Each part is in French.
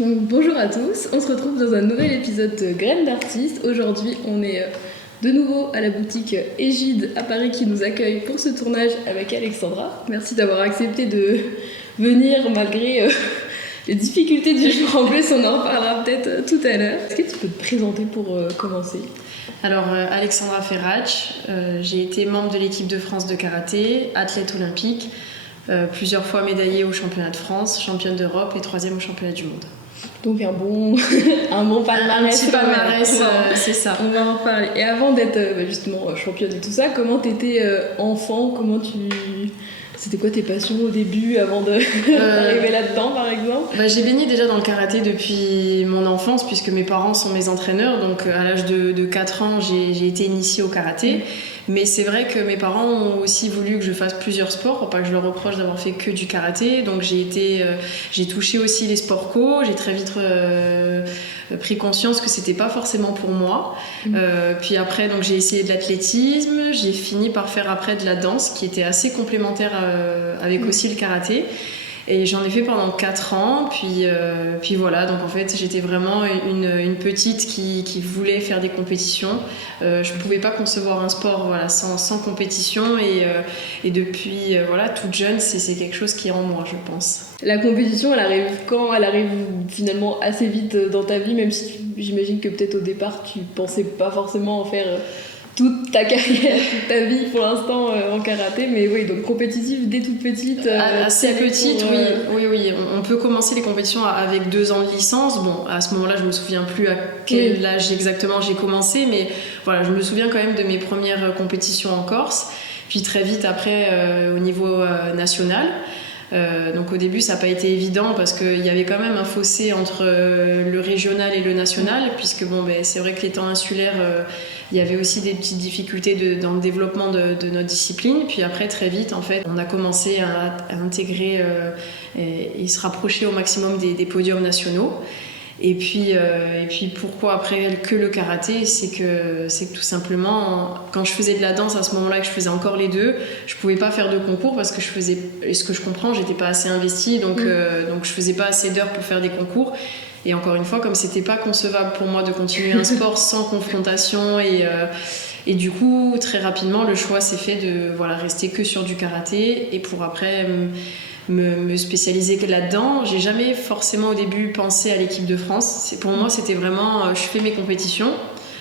Donc, bonjour à tous, on se retrouve dans un nouvel épisode de Graines d'artistes. Aujourd'hui, on est de nouveau à la boutique Égide à Paris qui nous accueille pour ce tournage avec Alexandra. Merci d'avoir accepté de venir malgré les difficultés du jour. En plus, on en reparlera peut-être tout à l'heure. Est-ce que tu peux te présenter pour commencer ? Alors, Alexandra Ferrach, j'ai été membre de l'équipe de France de karaté, athlète olympique, plusieurs fois médaillée au championnat de France, championne d'Europe et 3e au championnat du monde. Donc un bon palmarès. Un petit palmarès, c'est ça. On va en parler. Et avant d'être justement championne et tout ça, comment t'étais enfant ? C'était quoi tes passions au début avant d'arriver là-dedans par exemple ? J'ai baigné déjà dans le karaté depuis mon enfance puisque mes parents sont mes entraîneurs. Donc à l'âge de 4 ans, j'ai été initiée au karaté. Mais c'est vrai que mes parents ont aussi voulu que je fasse plusieurs sports, pour pas que je leur reproche d'avoir fait que du karaté. Donc j'ai touché aussi les sports co. J'ai très vite pris conscience que c'était pas forcément pour moi. Puis après, donc j'ai essayé de l'athlétisme. J'ai fini par faire après de la danse, qui était assez complémentaire avec aussi le karaté. Et j'en ai fait pendant 4 ans, puis voilà, donc en fait j'étais vraiment une petite qui voulait faire des compétitions. Je ne pouvais pas concevoir un sport sans compétition et depuis toute jeune, c'est quelque chose qui est en moi, je pense. La compétition, elle arrive quand ? Elle arrive finalement assez vite dans ta vie, même si j'imagine que peut-être au départ tu pensais pas forcément en faire toute ta carrière, toute ta vie pour l'instant en karaté, mais oui, donc compétitive dès toute petite. Assez petite, oui. On peut commencer les compétitions avec 2 ans de licence. Bon, à ce moment-là, je me souviens plus à quel âge exactement j'ai commencé, mais voilà, je me souviens quand même de mes premières compétitions en Corse, puis très vite après au niveau national. Donc au début ça n'a pas été évident parce qu'il y avait quand même un fossé entre le régional et le national, puisque c'est vrai que l'étant insulaire il y avait aussi des petites difficultés dans le développement de notre discipline. Puis après très vite en fait on a commencé à intégrer et se rapprocher au maximum des podiums nationaux. Et puis pourquoi après que le karaté, c'est que tout simplement quand je faisais de la danse à ce moment-là, que je faisais encore les deux, je pouvais pas faire de concours parce que ce que je comprends, j'étais pas assez investie, donc je faisais pas assez d'heures pour faire des concours. Et encore une fois, comme c'était pas concevable pour moi de continuer un sport sans confrontation et du coup très rapidement le choix s'est fait de rester que sur du karaté et pour après me spécialiser là-dedans. J'ai jamais forcément au début pensé à l'équipe de France. Pour moi, c'était vraiment je fais mes compétitions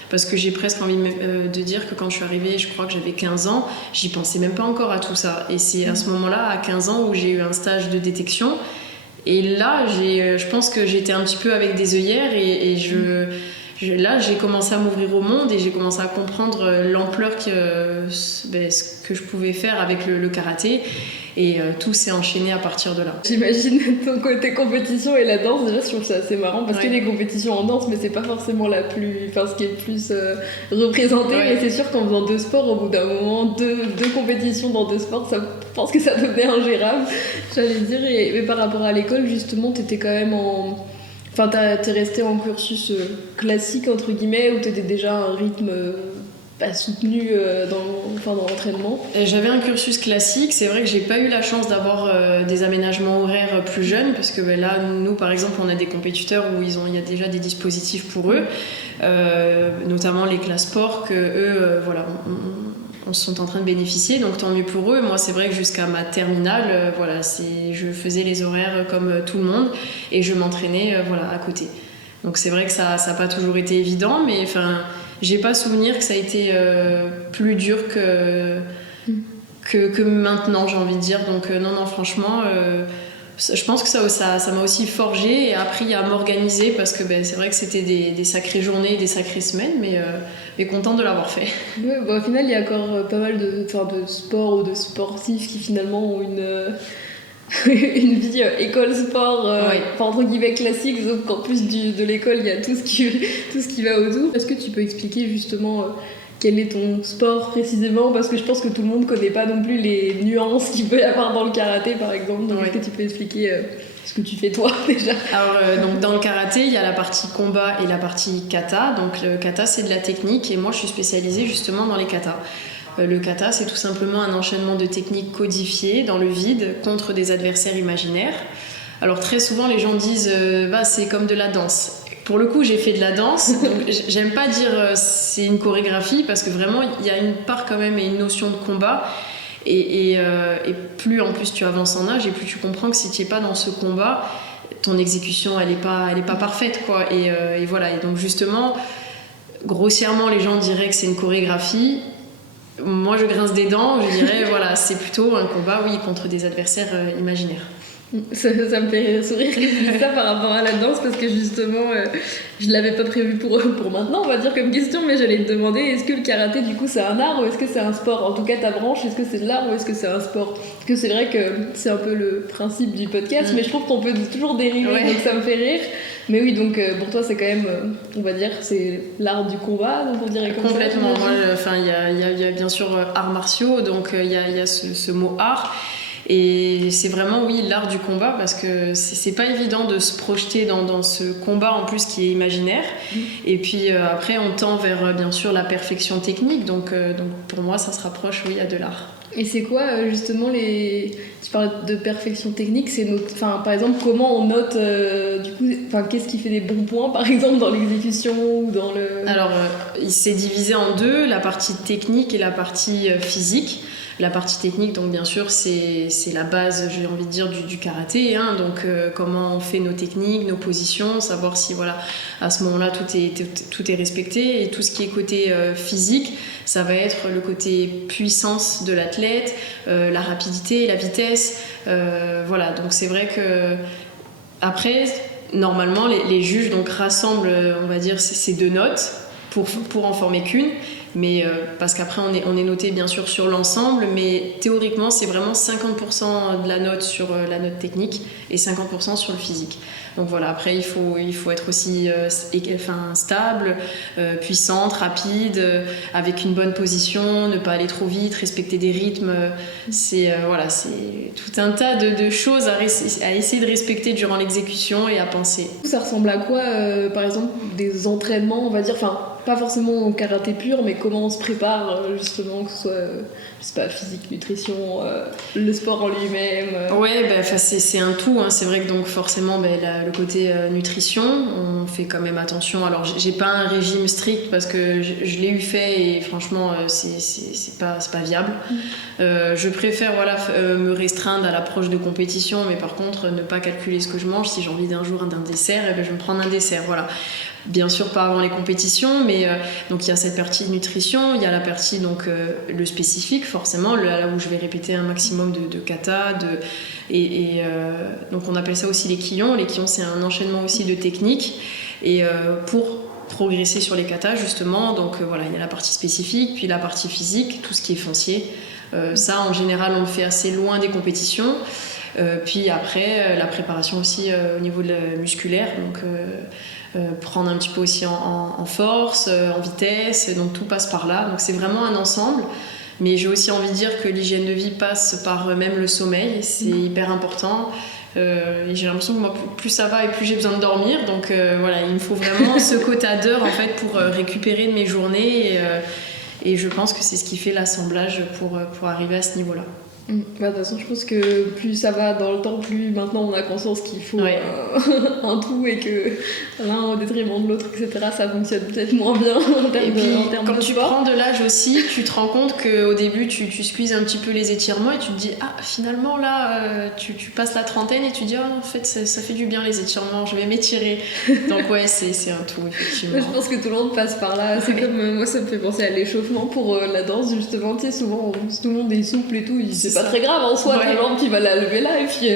parce que j'ai presque envie de dire que quand je suis arrivée, je crois que j'avais 15 ans, j'y pensais même pas encore à tout ça. Et c'est à ce moment-là, à 15 ans, où j'ai eu un stage de détection. Et là, je pense que j'étais un petit peu avec des œillères là, j'ai commencé à m'ouvrir au monde et j'ai commencé à comprendre l'ampleur ce que je pouvais faire avec le karaté. Et tout s'est enchaîné à partir de là. J'imagine ton côté compétition et la danse, déjà je trouve ça assez marrant parce que les compétitions en danse, mais c'est pas forcément ce qui est le plus représenté, mais c'est sûr qu'en faisant 2 sports, au bout d'un moment, deux compétitions dans 2 sports, je pense que ça devenait ingérable, j'allais dire. Mais par rapport à l'école, justement, t'étais quand même t'es resté en cursus classique, entre guillemets, où t'étais déjà un rythme pas soutenu dans l'entraînement. J'avais un cursus classique. C'est vrai que j'ai pas eu la chance d'avoir des aménagements horaires plus jeunes, parce que là, nous, par exemple, on a des compétiteurs où il y a déjà des dispositifs pour eux, notamment les classes sport que eux, on sont en train de bénéficier, donc tant mieux pour eux. Moi, c'est vrai que jusqu'à ma terminale, je faisais les horaires comme tout le monde et je m'entraînais à côté. Donc c'est vrai que ça n'a pas toujours été évident, mais j'ai pas souvenir que ça a été plus dur que maintenant, j'ai envie de dire. Donc non, franchement, je pense que ça m'a aussi forgé et appris à m'organiser, parce que c'est vrai que c'était des sacrées journées, des sacrées semaines, mais contente de l'avoir fait. Ouais, au final, il y a encore pas mal de sports ou de sportifs qui finalement ont une vie école sport entre guillemets classique, sauf qu'en plus de l'école il y a tout ce qui va autour. Est-ce que tu peux expliquer justement quel est ton sport précisément, parce que je pense que tout le monde connaît pas non plus les nuances qu'il peut y avoir dans le karaté par exemple, donc est-ce que tu peux expliquer ce que tu fais toi déjà? Alors donc dans le karaté il y a la partie combat et la partie kata. Donc le kata c'est de la technique et moi je suis spécialisée justement dans les katas. Le kata, c'est tout simplement un enchaînement de techniques codifiées dans le vide contre des adversaires imaginaires. Alors très souvent les gens disent c'est comme de la danse. Pour le coup, j'ai fait de la danse, donc j'aime pas dire c'est une chorégraphie parce que vraiment il y a une part quand même et une notion de combat. Et plus en plus tu avances en âge et plus tu comprends que si tu n'es pas dans ce combat, ton exécution elle est pas parfaite quoi. Et voilà. Et donc justement, grossièrement les gens diraient que c'est une chorégraphie. Moi je grince des dents, je dirais voilà, c'est plutôt un combat contre des adversaires imaginaires. Ça me fait sourire que tu dises ça par rapport à la danse parce que justement je l'avais pas prévu pour maintenant on va dire comme question, mais j'allais te demander est-ce que le karaté du coup c'est un art ou est-ce que c'est un sport, en tout cas ta branche, est-ce que c'est de l'art ou est-ce que c'est un sport, parce que c'est vrai que c'est un peu le principe du podcast mais je trouve qu'on peut toujours dériver donc ça me fait rire. Mais oui, donc pour toi c'est quand même on va dire c'est l'art du combat, donc on dirait comme complètement. ça. Moi il y a bien sûr arts martiaux, donc il y a ce mot art. Et c'est vraiment l'art du combat parce que c'est pas évident de se projeter dans ce combat en plus qui est imaginaire. Et puis après on tend vers bien sûr la perfection technique, donc pour moi ça se rapproche de l'art. Et c'est quoi justement tu parles de perfection technique, par exemple comment on note qu'est-ce qui fait des bons points par exemple dans l'exécution ou dans le... Alors il s'est divisé en deux, la partie technique et la partie physique. La partie technique, donc bien sûr, c'est la base, j'ai envie de dire, du karaté. Donc comment on fait nos techniques, nos positions, savoir si à ce moment-là tout est respecté. Et tout ce qui est côté physique, ça va être le côté puissance de l'athlète, la rapidité, la vitesse. Donc c'est vrai que après, normalement, les juges donc rassemblent, on va dire, ces deux notes pour en former qu'une. Mais parce qu'après on est noté bien sûr sur l'ensemble, mais théoriquement c'est vraiment 50% de la note sur la note technique et 50% sur le physique. Donc voilà, après il faut être aussi stable, puissante, rapide, avec une bonne position, ne pas aller trop vite, respecter des rythmes. C'est tout un tas de choses à essayer de respecter durant l'exécution et à penser. Ça ressemble à quoi par exemple des entraînements, on va dire, pas forcément au karaté pur, mais comment on se prépare justement, que ce soit je sais pas, physique, nutrition, le sport en lui-même. C'est un tout, hein. C'est vrai que donc forcément le côté nutrition, on fait quand même attention. Alors j'ai pas un régime strict parce que je l'ai eu fait et franchement c'est pas viable. Je préfère me restreindre à l'approche de compétition, mais par contre ne pas calculer ce que je mange. Si j'ai envie d'un jour d'un dessert, je vais me prendre un dessert, Bien sûr pas avant les compétitions, mais donc il y a cette partie nutrition, il y a la partie donc le spécifique forcément, là où je vais répéter un maximum de kata, donc on appelle ça aussi les kiyons. Les kiyons c'est un enchaînement aussi de techniques et pour progresser sur les katas justement, donc il y a la partie spécifique, puis la partie physique, tout ce qui est foncier. Ça en général on le fait assez loin des compétitions. Puis après la préparation aussi au niveau musculaire, donc prendre un petit peu aussi en force, en vitesse, donc tout passe par là. Donc c'est vraiment un ensemble, mais j'ai aussi envie de dire que l'hygiène de vie passe par même le sommeil, c'est hyper important. Et j'ai l'impression que moi plus ça va et plus j'ai besoin de dormir, donc il me faut vraiment ce quota d'heures en fait pour récupérer de mes journées et je pense que c'est ce qui fait l'assemblage pour arriver à ce niveau-là. De toute façon, je pense que plus ça va dans le temps, plus maintenant on a conscience qu'il faut un tout et que l'un au détriment de l'autre, etc. Ça fonctionne peut-être moins bien en termes quand de tu sport. prends de l'âge aussi, tu te rends compte qu'au début tu squeezes un petit peu les étirements et tu te dis finalement là tu passes la trentaine et tu dis en fait ça fait du bien les étirements, je vais m'étirer. Donc c'est un tout effectivement. Je pense que tout le monde passe par là. C'est comme moi ça me fait penser à l'échauffement pour la danse justement. Tu sais, souvent tout le monde est souple et tout, c'est pas très grave en soi, ta jambe tu vas la lever là et puis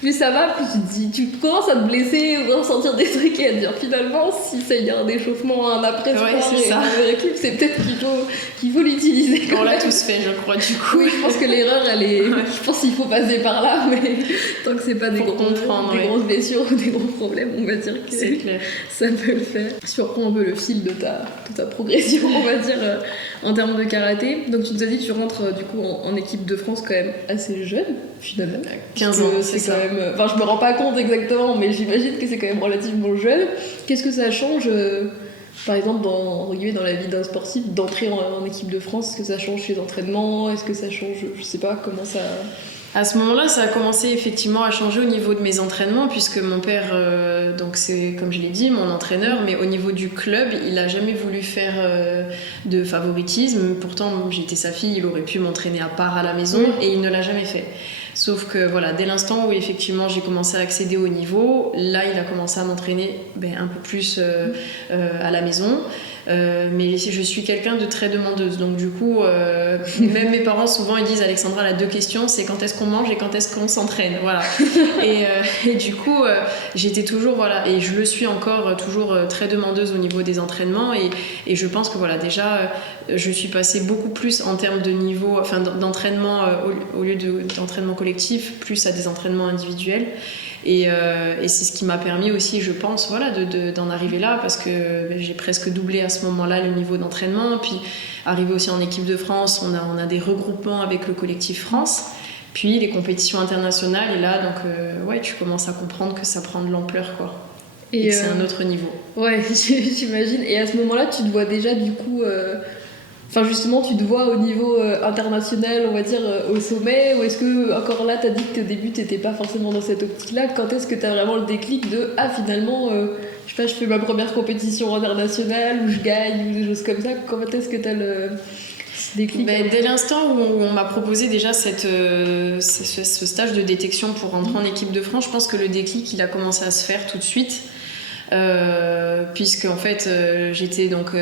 plus ça va, plus tu te dis, tu commences à te blesser ou à ressentir des trucs et à te dire finalement si ça y a un échauffement, un après-sport et un récup, c'est peut-être qu'il faut l'utiliser. On l'a tous fait je crois du coup. Oui, je pense que l'erreur elle est, je pense qu'il faut passer par là, mais tant que c'est pas des grosses blessures ou des gros problèmes, on va dire que c'est clair. Ça peut le faire. Surprends un peu le fil de ta progression, on va dire, en termes de karaté. Donc tu nous as dit tu rentres du coup en équipe de France quand même assez jeune finalement. 15 ans, c'est ça. Je me rends pas compte exactement, mais j'imagine que c'est quand même relativement jeune. Qu'est-ce que ça change, par exemple, dans la vie d'un sportif, d'entrer en équipe de France? Est-ce que ça change les entraînements? Est-ce que ça change, je sais pas, comment ça... À ce moment-là, ça a commencé effectivement à changer au niveau de mes entraînements, puisque mon père, donc c'est comme je l'ai dit, mon entraîneur, mais au niveau du club, il n'a jamais voulu faire de favoritisme. Pourtant, j'étais sa fille, il aurait pu m'entraîner à part à la maison, et il ne l'a jamais fait. Sauf que voilà, dès l'instant où effectivement j'ai commencé à accéder au niveau, là il a commencé à m'entraîner un peu plus à la maison. Mais je suis quelqu'un de très demandeuse, donc du coup même mes parents souvent ils disent Alexandra, elle a 2 questions, c'est quand est-ce qu'on mange et quand est-ce qu'on s'entraîne, voilà. et du coup j'étais toujours, voilà, et je le suis encore toujours très demandeuse au niveau des entraînements, et je pense que voilà, déjà je suis passée beaucoup plus en termes de niveau, enfin d'entraînement au lieu d'entraînement collectif, plus à des entraînements individuels. Et c'est ce qui m'a permis aussi, je pense, voilà, d'en arriver là, parce que j'ai presque doublé à ce moment-là le niveau d'entraînement. Puis arrivé aussi en équipe de France, on a des regroupements avec le collectif France, puis les compétitions internationales, et là donc ouais, tu commences à comprendre que ça prend de l'ampleur, quoi, et que c'est un autre niveau. Ouais, j'imagine. Et à ce moment-là, tu te vois déjà du coup enfin justement, tu te vois au niveau international, on va dire, au sommet, ou est-ce que encore là, t'as dit que au début, t'étais pas forcément dans cette optique-là? Quand est-ce que t'as vraiment le déclic de ah finalement, je sais pas, je fais ma première compétition internationale ou je gagne ou des choses comme ça? Comment est-ce que t'as le déclic? Dès l'instant où on m'a proposé déjà ce stage de détection pour rentrer en équipe de France, je pense que le déclic il a commencé à se faire tout de suite. Puisque en fait j'étais donc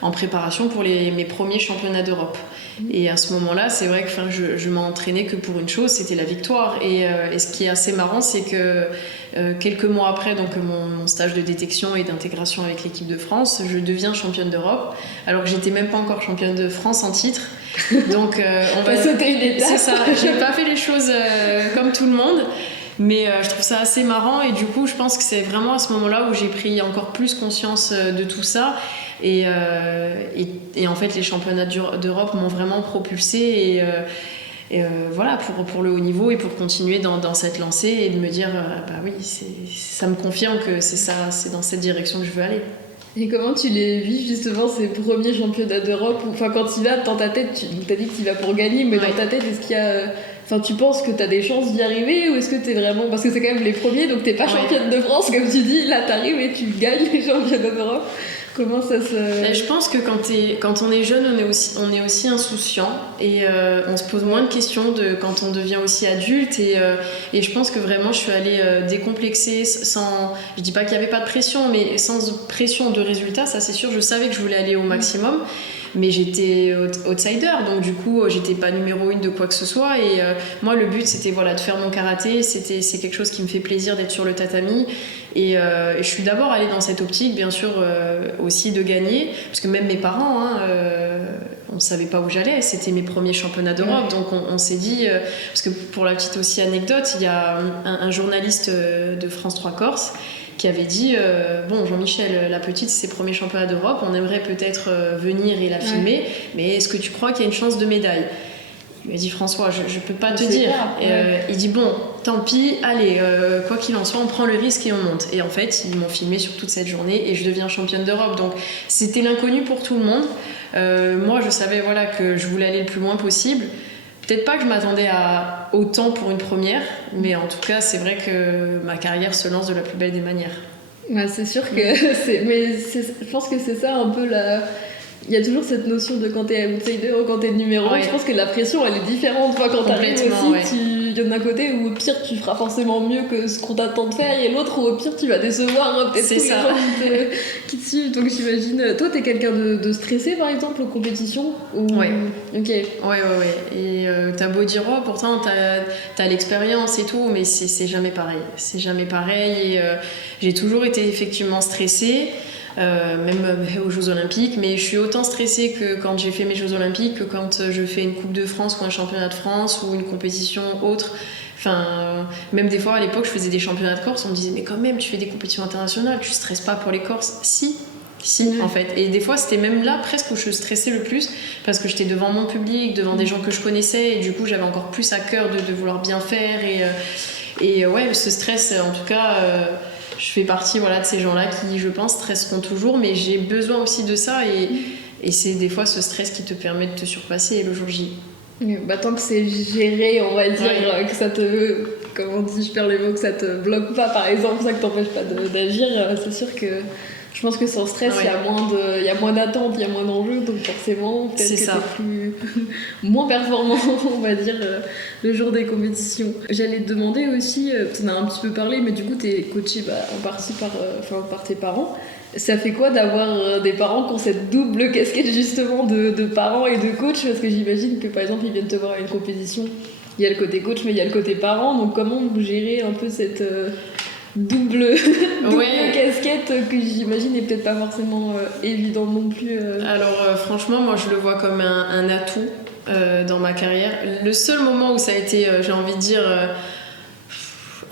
en préparation pour mes premiers championnats d'Europe, et à ce moment-là c'est vrai que je m'entraînais que pour une chose, c'était la victoire, et ce qui est assez marrant c'est que quelques mois après donc mon stage de détection et d'intégration avec l'équipe de France, je deviens championne d'Europe alors que j'étais même pas encore championne de France en titre, donc on va sauter une étape. C'est ça, j'ai pas fait les choses comme tout le monde. Mais je trouve ça assez marrant, et du coup je pense que c'est vraiment à ce moment-là où j'ai pris encore plus conscience de tout ça, et en fait les championnats d'Europe m'ont vraiment propulsée, et voilà, pour le haut niveau et pour continuer dans cette lancée, et de me dire bah oui, ça me confirme que c'est dans cette direction que je veux aller. Et comment tu les vis justement ces premiers championnats d'Europe? Enfin, quand tu y vas, dans ta tête, t'as dit que tu y vas pour gagner, mais dans ta tête, est-ce qu'il y a... Enfin, tu penses que t'as des chances d'y arriver, ou est-ce que t'es vraiment... Parce que c'est quand même les premiers, donc t'es pas championne de France, comme tu dis, là t'arrives et tu gagnes les championnats d'Europe. Comment ça se... Je pense que quand on est jeune, on est aussi insouciant, et on se pose moins de questions quand on devient aussi adulte, et je pense que vraiment je suis allée décomplexée, sans... Je dis pas qu'il n'y avait pas de pression, mais sans pression de résultat, ça c'est sûr, je savais que je voulais aller au maximum. Mais j'étais outsider, donc du coup j'étais pas numéro 1 de quoi que ce soit, et moi le but c'était voilà, de faire mon karaté, c'est quelque chose qui me fait plaisir d'être sur le tatami, et je suis d'abord allée dans cette optique bien sûr aussi de gagner, parce que même mes parents on savait pas où j'allais, c'était mes premiers championnats d'Europe, donc on s'est dit parce que pour la petite aussi anecdote, il y a un journaliste de France 3 Corse qui avait dit bon, Jean-Michel, la petite, c'est ses premiers championnats d'Europe, on aimerait peut-être venir et la filmer, mais est-ce que tu crois qu'il y a une chance de médaille? Il m'a dit François, je peux pas te dire. Il dit bon, tant pis, allez, quoi qu'il en soit, on prend le risque et on monte. Et en fait, ils m'ont filmé sur toute cette journée et je deviens championne d'Europe. Donc c'était l'inconnu pour tout le monde. Moi, je savais voilà, que je voulais aller le plus loin possible. Peut-être pas que je m'attendais à autant pour une première, mais en tout cas, c'est vrai que ma carrière se lance de la plus belle des manières. Ouais, c'est sûr que je pense que c'est ça un peu la... Il y a toujours cette notion de quand t'es outsider ou quand t'es numéro 1. Je pense que la pression elle est différente. Toi, quand t'arrives aussi, il y en a un côté où au pire tu feras forcément mieux que ce qu'on t'attend de faire, et l'autre où au pire tu vas décevoir peut-être tous les gens qui te suivent. Donc j'imagine. Toi, t'es quelqu'un de stressé par exemple aux compétitions ou... Ouais. Ok. Ouais. Et t'as beau dire pourtant t'as l'expérience et tout, mais c'est jamais pareil. C'est jamais pareil. Et j'ai toujours été effectivement stressée. Même aux Jeux Olympiques, mais je suis autant stressée que quand j'ai fait mes Jeux Olympiques, que quand je fais une Coupe de France ou un championnat de France ou une compétition autre. Enfin, même des fois à l'époque je faisais des championnats de Corse, on me disait mais quand même tu fais des compétitions internationales, tu stresses pas pour les Corses? Si en fait, et des fois c'était même là presque où je stressais le plus, parce que j'étais devant mon public, devant des gens que je connaissais, et du coup j'avais encore plus à cœur de vouloir bien faire, et ouais, ce stress en tout cas je fais partie voilà, de ces gens-là qui, je pense, stresseront toujours, mais j'ai besoin aussi de ça, et c'est des fois ce stress qui te permet de te surpasser le jour J. Bah, tant que c'est géré, on va dire, que ça te... Comment on dit, je perds les mots, que ça te bloque pas, par exemple, ça que t'empêche pas d'agir, c'est sûr que... Je pense que sans stress, il y a moins d'attente, il y a moins d'enjeux, donc forcément, peut-être que t'es plus... moins performant, on va dire, le jour des compétitions. J'allais te demander aussi, tu en as un petit peu parlé, mais du coup, t'es coaché en partie par tes parents. Ça fait quoi d'avoir des parents qui ont cette double casquette justement de parents et de coach? Parce que j'imagine que par exemple, ils viennent te voir à une compétition, il y a le côté coach, mais il y a le côté parent, donc comment vous gérez un peu cette... double casquette que j'imagine n'est peut-être pas forcément évident non plus. Alors franchement, moi je le vois comme un atout dans ma carrière. Le seul moment où ça a été, j'ai envie de dire,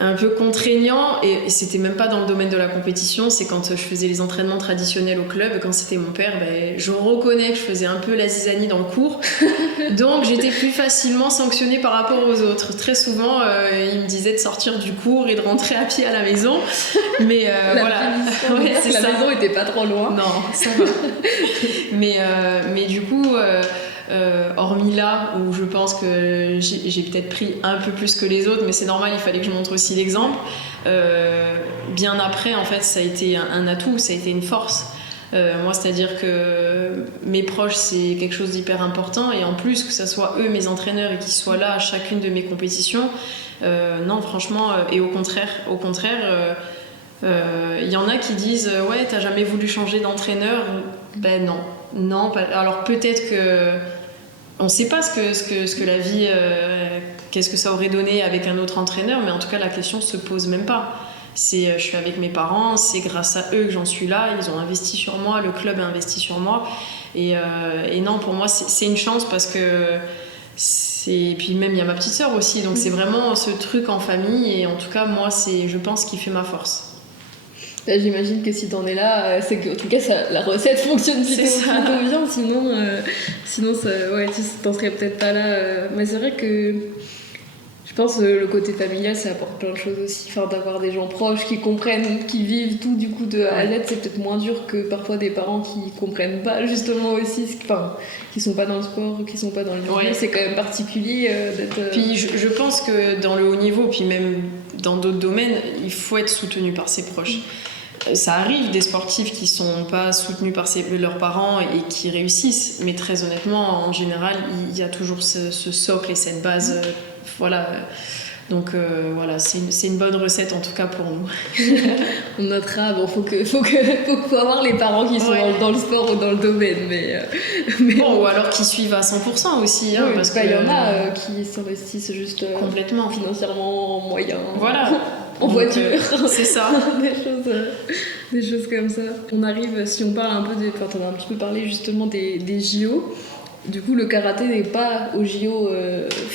un peu contraignant, et c'était même pas dans le domaine de la compétition, c'est quand je faisais les entraînements traditionnels au club. Quand c'était mon père, je reconnais que je faisais un peu la zizanie dans le cours, donc j'étais plus facilement sanctionnée par rapport aux autres. Très souvent il me disait de sortir du cours et de rentrer à pied à la maison, mais voilà, la maison était pas trop loin. Non, ça va. mais du coup hormis là où je pense que j'ai peut-être pris un peu plus que les autres, mais c'est normal, il fallait que je montre aussi l'exemple. Bien après, en fait, ça a été un atout, ça a été une force. Moi, c'est-à-dire que mes proches, c'est quelque chose d'hyper important, et en plus que ça soit eux mes entraîneurs et qu'ils soient là à chacune de mes compétitions, non, franchement, et au contraire, y en a qui disent ouais, t'as jamais voulu changer d'entraîneur? Ben non, alors peut-être que on sait pas ce que la vie, qu'est-ce que ça aurait donné avec un autre entraîneur, mais en tout cas la question se pose même pas. Je suis avec mes parents, c'est grâce à eux que j'en suis là, ils ont investi sur moi, le club a investi sur moi, et non, pour moi c'est une chance, parce que et puis même il y a ma petite sœur aussi, donc c'est vraiment ce truc en famille, et en tout cas moi c'est, je pense, qui fait ma force. Là, j'imagine que si t'en es là, c'est que en tout cas la recette fonctionne plutôt bien, sinon tu t'en serais peut-être pas là. Mais c'est vrai que je pense le côté familial, ça apporte plein de choses aussi. Enfin, d'avoir des gens proches qui comprennent, qui vivent tout du coup de A à Z, c'est peut-être moins dur que parfois des parents qui comprennent pas justement aussi, qui sont pas dans le sport, qui sont pas dans le milieu. C'est quand même particulier d'être... Puis je pense que dans le haut niveau, puis même dans d'autres domaines, il faut être soutenu par ses proches. Ça arrive des sportifs qui sont pas soutenus par leurs parents et qui réussissent, mais très honnêtement, en général, il y a toujours ce socle et cette base. Voilà. Donc voilà, c'est une bonne recette en tout cas pour nous. On notera, faut avoir les parents qui sont dans le sport ou dans le domaine, mais bon, ou alors qui suivent à 100% aussi, hein, parce qu'il y en a qui s'investissent juste complètement financièrement en moyens. Voilà. En voiture, c'est ça. des choses comme ça. On arrive, si on parle un peu t'en as un petit peu parlé justement des JO. Du coup, le karaté n'est pas aux JO,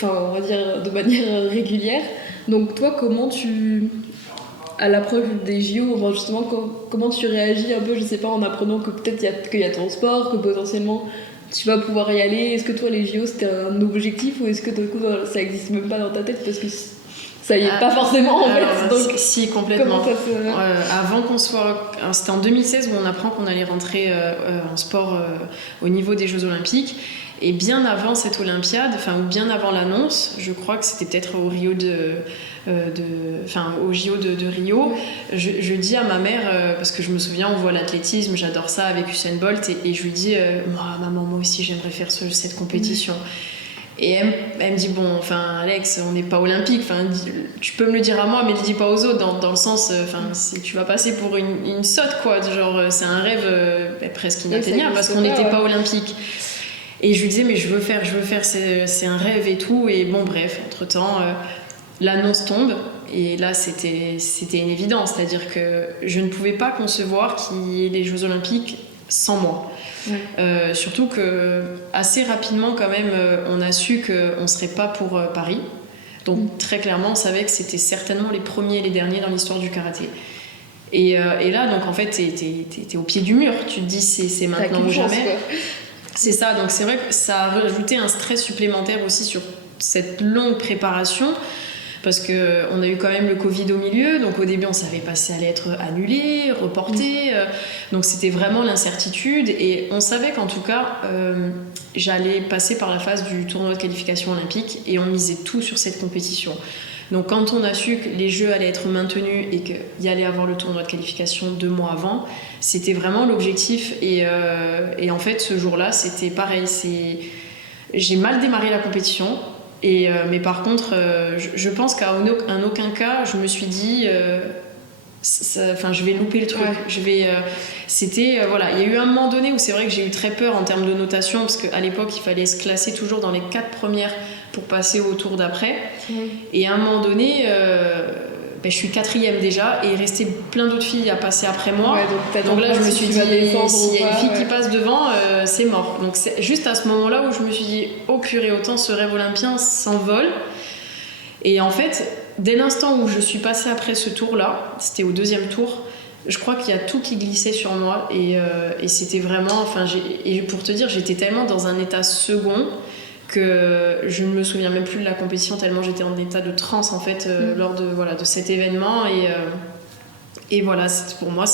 on va dire de manière régulière. Donc toi, comment à l'approche des JO, justement, comment tu réagis un peu, je sais pas, en apprenant que peut-être qu'il y a ton sport, que potentiellement tu vas pouvoir y aller. Est-ce que toi, les JO, c'était un objectif, ou est-ce que du coup, ça existe même pas dans ta tête parce que ça y est pas forcément en fait? Donc, si, complètement. Comment ça se... avant qu'on soit... C'était en 2016 où on apprend qu'on allait rentrer en sport au niveau des Jeux Olympiques. Et bien avant cette Olympiade, ou bien avant l'annonce, je crois que c'était peut-être au Rio au JO de Rio, je dis à ma mère, parce que je me souviens, on voit l'athlétisme, j'adore ça avec Usain Bolt, et je lui dis, maman, moi aussi j'aimerais faire cette compétition. Et elle me dit, bon, Alex, on n'est pas olympique, tu peux me le dire à moi, mais le dis pas aux autres, dans le sens, tu vas passer pour une sotte, quoi, genre, c'est un rêve presque inatteignable, parce qu'on n'était pas olympique. Et je lui disais, mais je veux faire, c'est un rêve et tout. Et bon, bref, entre-temps, l'annonce tombe. Et là, c'était une évidence. C'est-à-dire que je ne pouvais pas concevoir qu'il y ait les Jeux Olympiques sans moi. Ouais. Surtout que assez rapidement, quand même, on a su qu'on ne serait pas pour Paris. Donc, très clairement, on savait que c'était certainement les premiers et les derniers dans l'histoire du karaté. Et là, donc, en fait, t'es au pied du mur. Tu te dis, c'est maintenant ou jamais. Quoi. C'est ça, donc c'est vrai que ça a rajouté un stress supplémentaire aussi sur cette longue préparation, parce qu'on a eu quand même le Covid au milieu, donc au début on savait pas si ça allait être annulé, reporté, donc c'était vraiment l'incertitude, et on savait qu'en tout cas j'allais passer par la phase du tournoi de qualification olympique, et on misait tout sur cette compétition. Donc quand on a su que les Jeux allaient être maintenus et qu'il y allait avoir le tournoi de qualification 2 mois avant, c'était vraiment l'objectif, et en fait ce jour-là c'était pareil, j'ai mal démarré la compétition, mais par contre je pense qu'à en aucun cas je me suis dit je vais louper le truc, voilà, il y a eu un moment donné où c'est vrai que j'ai eu très peur en termes de notation, parce qu'à l'époque il fallait se classer toujours dans les 4 premières pour passer au tour d'après, et à un moment donné je suis 4e déjà, et il restait plein d'autres filles à passer après moi, donc là je me suis dit s'il y a une fille qui passe devant, c'est mort. Donc c'est juste à ce moment là où je me suis dit oh purée, autant ce rêve olympien s'envole. Et en fait dès l'instant où je suis passée après ce tour là, c'était au 2e tour, je crois qu'il y a tout qui glissait sur moi, et c'était vraiment, et pour te dire, j'étais tellement dans un état second que je ne me souviens même plus de la compétition, tellement j'étais en état de transe en fait lors de cet événement, et voilà, pour moi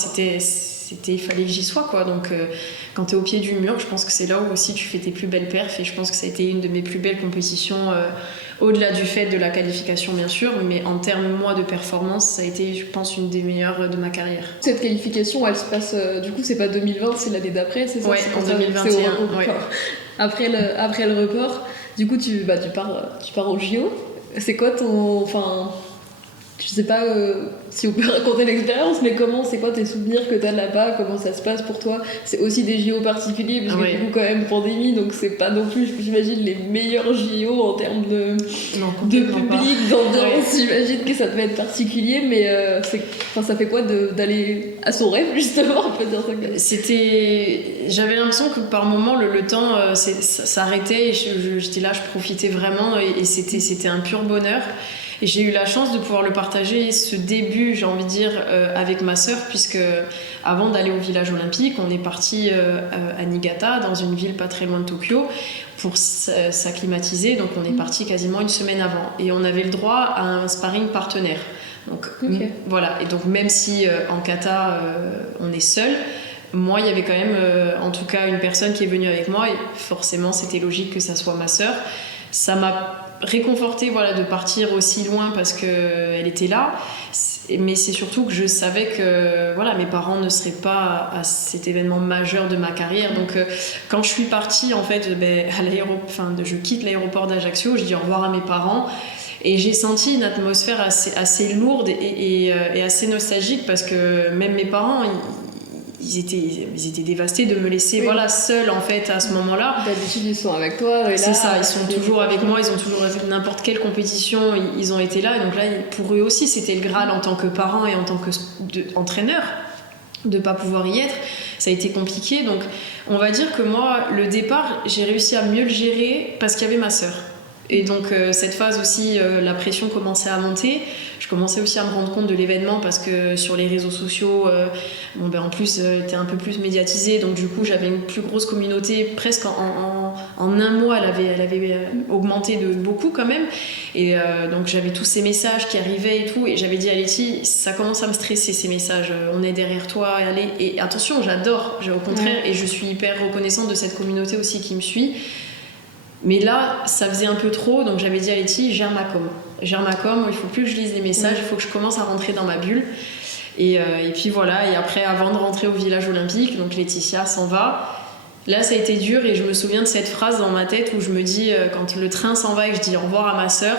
il fallait que j'y sois quoi. Donc quand t'es au pied du mur, je pense que c'est là où aussi tu fais tes plus belles perfs, et je pense que ça a été une de mes plus belles compétitions, au-delà du fait de la qualification bien sûr, mais en termes moi de performance, ça a été je pense une des meilleures de ma carrière. Cette qualification elle se passe du coup c'est pas 2020, c'est l'année d'après, c'est ça? Ouais, en 2021. Ouais. Après le report, du coup tu pars au JO. C'est quoi je sais pas si on peut raconter l'expérience, mais c'est quoi tes souvenirs que t'as là-bas, comment ça se passe pour toi? C'est aussi des JO particuliers, parce que du coup quand même pandémie, donc c'est pas non plus, j'imagine, les meilleurs JO en termes de public, d'ambiance. J'imagine que ça devait être particulier, mais ça fait quoi d'aller à son rêve justement, on peut dire ça comme ça. J'avais l'impression que par moments le temps s'arrêtait, et j'étais là, je profitais vraiment, et c'était un pur bonheur. Et j'ai eu la chance de pouvoir le partager, ce début, j'ai envie de dire, avec ma sœur, puisque avant d'aller au village olympique, on est parti à Niigata, dans une ville pas très loin de Tokyo, pour s'acclimatiser. Donc on est parti quasiment une semaine avant. Et on avait le droit à un sparring partenaire. Donc voilà. Et donc même si en kata, on est seul, moi, il y avait quand même, en tout cas, une personne qui est venue avec moi, et forcément, c'était logique que ça soit ma sœur. Ça m'a réconfortée de partir aussi loin parce qu'elle était là, mais c'est surtout que je savais que mes parents ne seraient pas à cet événement majeur de ma carrière. Donc quand je suis partie en fait, je quitte l'aéroport d'Ajaccio, je dis au revoir à mes parents, et j'ai senti une atmosphère assez lourde et assez nostalgique, parce que même mes parents ils étaient dévastés de me laisser seule en fait à ce moment-là. D'habitude ils sont avec toi, et là, c'est ça, ils sont toujours avec moi, ils ont toujours n'importe quelle compétition, ils ont été là, et donc là pour eux aussi c'était le Graal en tant que parents et en tant qu'entraîneur de pas pouvoir y être. Ça a été compliqué, donc on va dire que moi le départ j'ai réussi à mieux le gérer parce qu'il y avait ma sœur. Et donc cette phase aussi, la pression commençait à monter. Je commençais aussi à me rendre compte de l'événement, parce que sur les réseaux sociaux, en plus, était un peu plus médiatisé. Donc du coup, j'avais une plus grosse communauté. Presque en un mois, elle avait augmenté de beaucoup quand même. Et donc j'avais tous ces messages qui arrivaient et tout. Et j'avais dit à Letty, ça commence à me stresser ces messages. On est derrière toi, allez. Et attention, j'adore. Au contraire, et je suis hyper reconnaissante de cette communauté aussi qui me suit. Mais là, ça faisait un peu trop, donc j'avais dit à Letty, gère ma com, il faut plus que je lise les messages, il faut que je commence à rentrer dans ma bulle. Et puis voilà, et après, avant de rentrer au village olympique, donc Laetitia s'en va. Là, ça a été dur, et je me souviens de cette phrase dans ma tête où je me dis, quand le train s'en va et que je dis au revoir à ma sœur,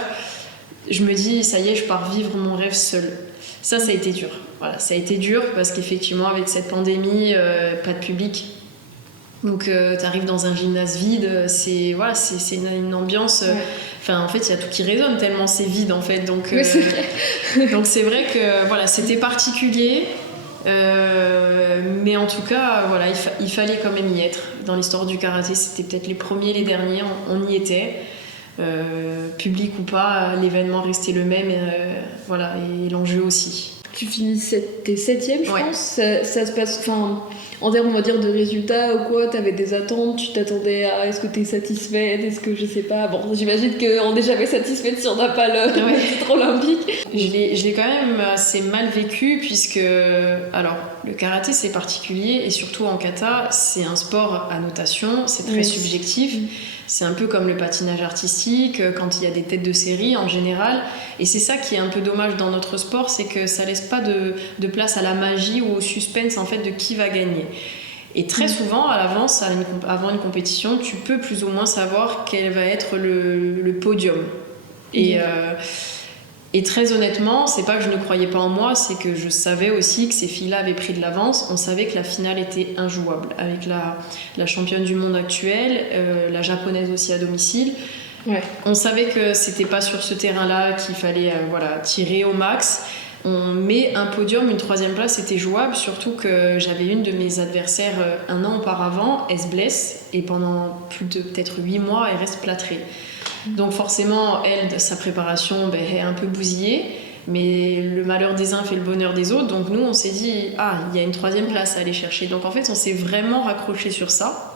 je me dis, ça y est, je pars vivre mon rêve seule. Ça a été dur. Voilà, ça a été dur, parce qu'effectivement, avec cette pandémie, pas de public. Donc t'arrives dans un gymnase vide, c'est une ambiance. En fait, il y a tout qui résonne tellement c'est vide en fait. Donc donc c'est vrai que c'était particulier, mais en tout cas il fallait quand même y être. Dans l'histoire du karaté, c'était peut-être les premiers, les derniers, on y était. Public ou pas, l'événement restait le même, et l'enjeu aussi. tu finis t'es 7ème, je Ouais. pense. Ça se passe, enfin, en termes, on va dire, de résultats ou quoi, t'avais des attentes, tu t'attendais à est-ce que t'es satisfaite, est-ce que je sais pas. Bon, j'imagine qu'on n'est jamais satisfaite si on n'a pas le titre olympique. Je l'ai quand même assez mal vécu puisque, alors, le karaté c'est particulier et surtout en kata, c'est un sport à notation, c'est très subjectif. C'est un peu comme le patinage artistique, quand il y a des têtes de série en général. Et c'est ça qui est un peu dommage dans notre sport, c'est que ça laisse pas de place à la magie ou au suspense en fait de qui va gagner. Et très souvent, à l'avance, avant une compétition, tu peux plus ou moins savoir quel va être le podium. Et très honnêtement, c'est pas que je ne croyais pas en moi, c'est que je savais aussi que ces filles-là avaient pris de l'avance. On savait que la finale était injouable. Avec la championne du monde actuelle, la japonaise aussi à domicile. Ouais. On savait que c'était pas sur ce terrain-là qu'il fallait tirer au max. Mais un podium, une 3e place, c'était jouable, surtout que j'avais une de mes adversaires un an auparavant, elle se blesse, et pendant plus de peut-être 8 mois, elle reste plâtrée. Donc forcément, elle, sa préparation est un peu bousillée, mais le malheur des uns fait le bonheur des autres. Donc nous, on s'est dit, il y a une 3e place à aller chercher. Donc en fait, on s'est vraiment raccroché sur ça.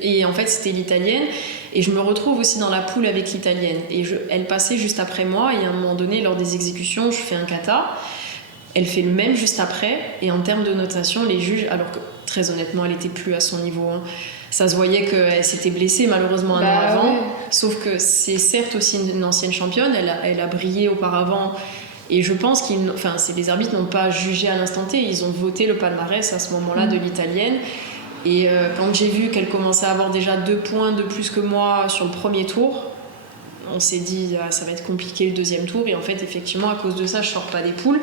Et en fait, c'était l'italienne. Et je me retrouve aussi dans la poule avec l'italienne. Et elle passait juste après moi. Et à un moment donné, lors des exécutions, je fais un kata. Elle fait le même juste après. Et en termes de notation, les juges, alors que très honnêtement, elle n'était plus à son niveau. Ça se voyait qu'elle s'était blessée malheureusement un an avant. Ouais. Sauf que c'est certes aussi une ancienne championne. Elle a brillé auparavant. Et je pense les arbitres n'ont pas jugé à l'instant T. Ils ont voté le palmarès à ce moment-là de l'italienne. Et quand j'ai vu qu'elle commençait à avoir déjà 2 points de plus que moi sur le premier tour, on s'est dit ça va être compliqué le 2e tour. Et en fait, effectivement, à cause de ça, je sors pas des poules.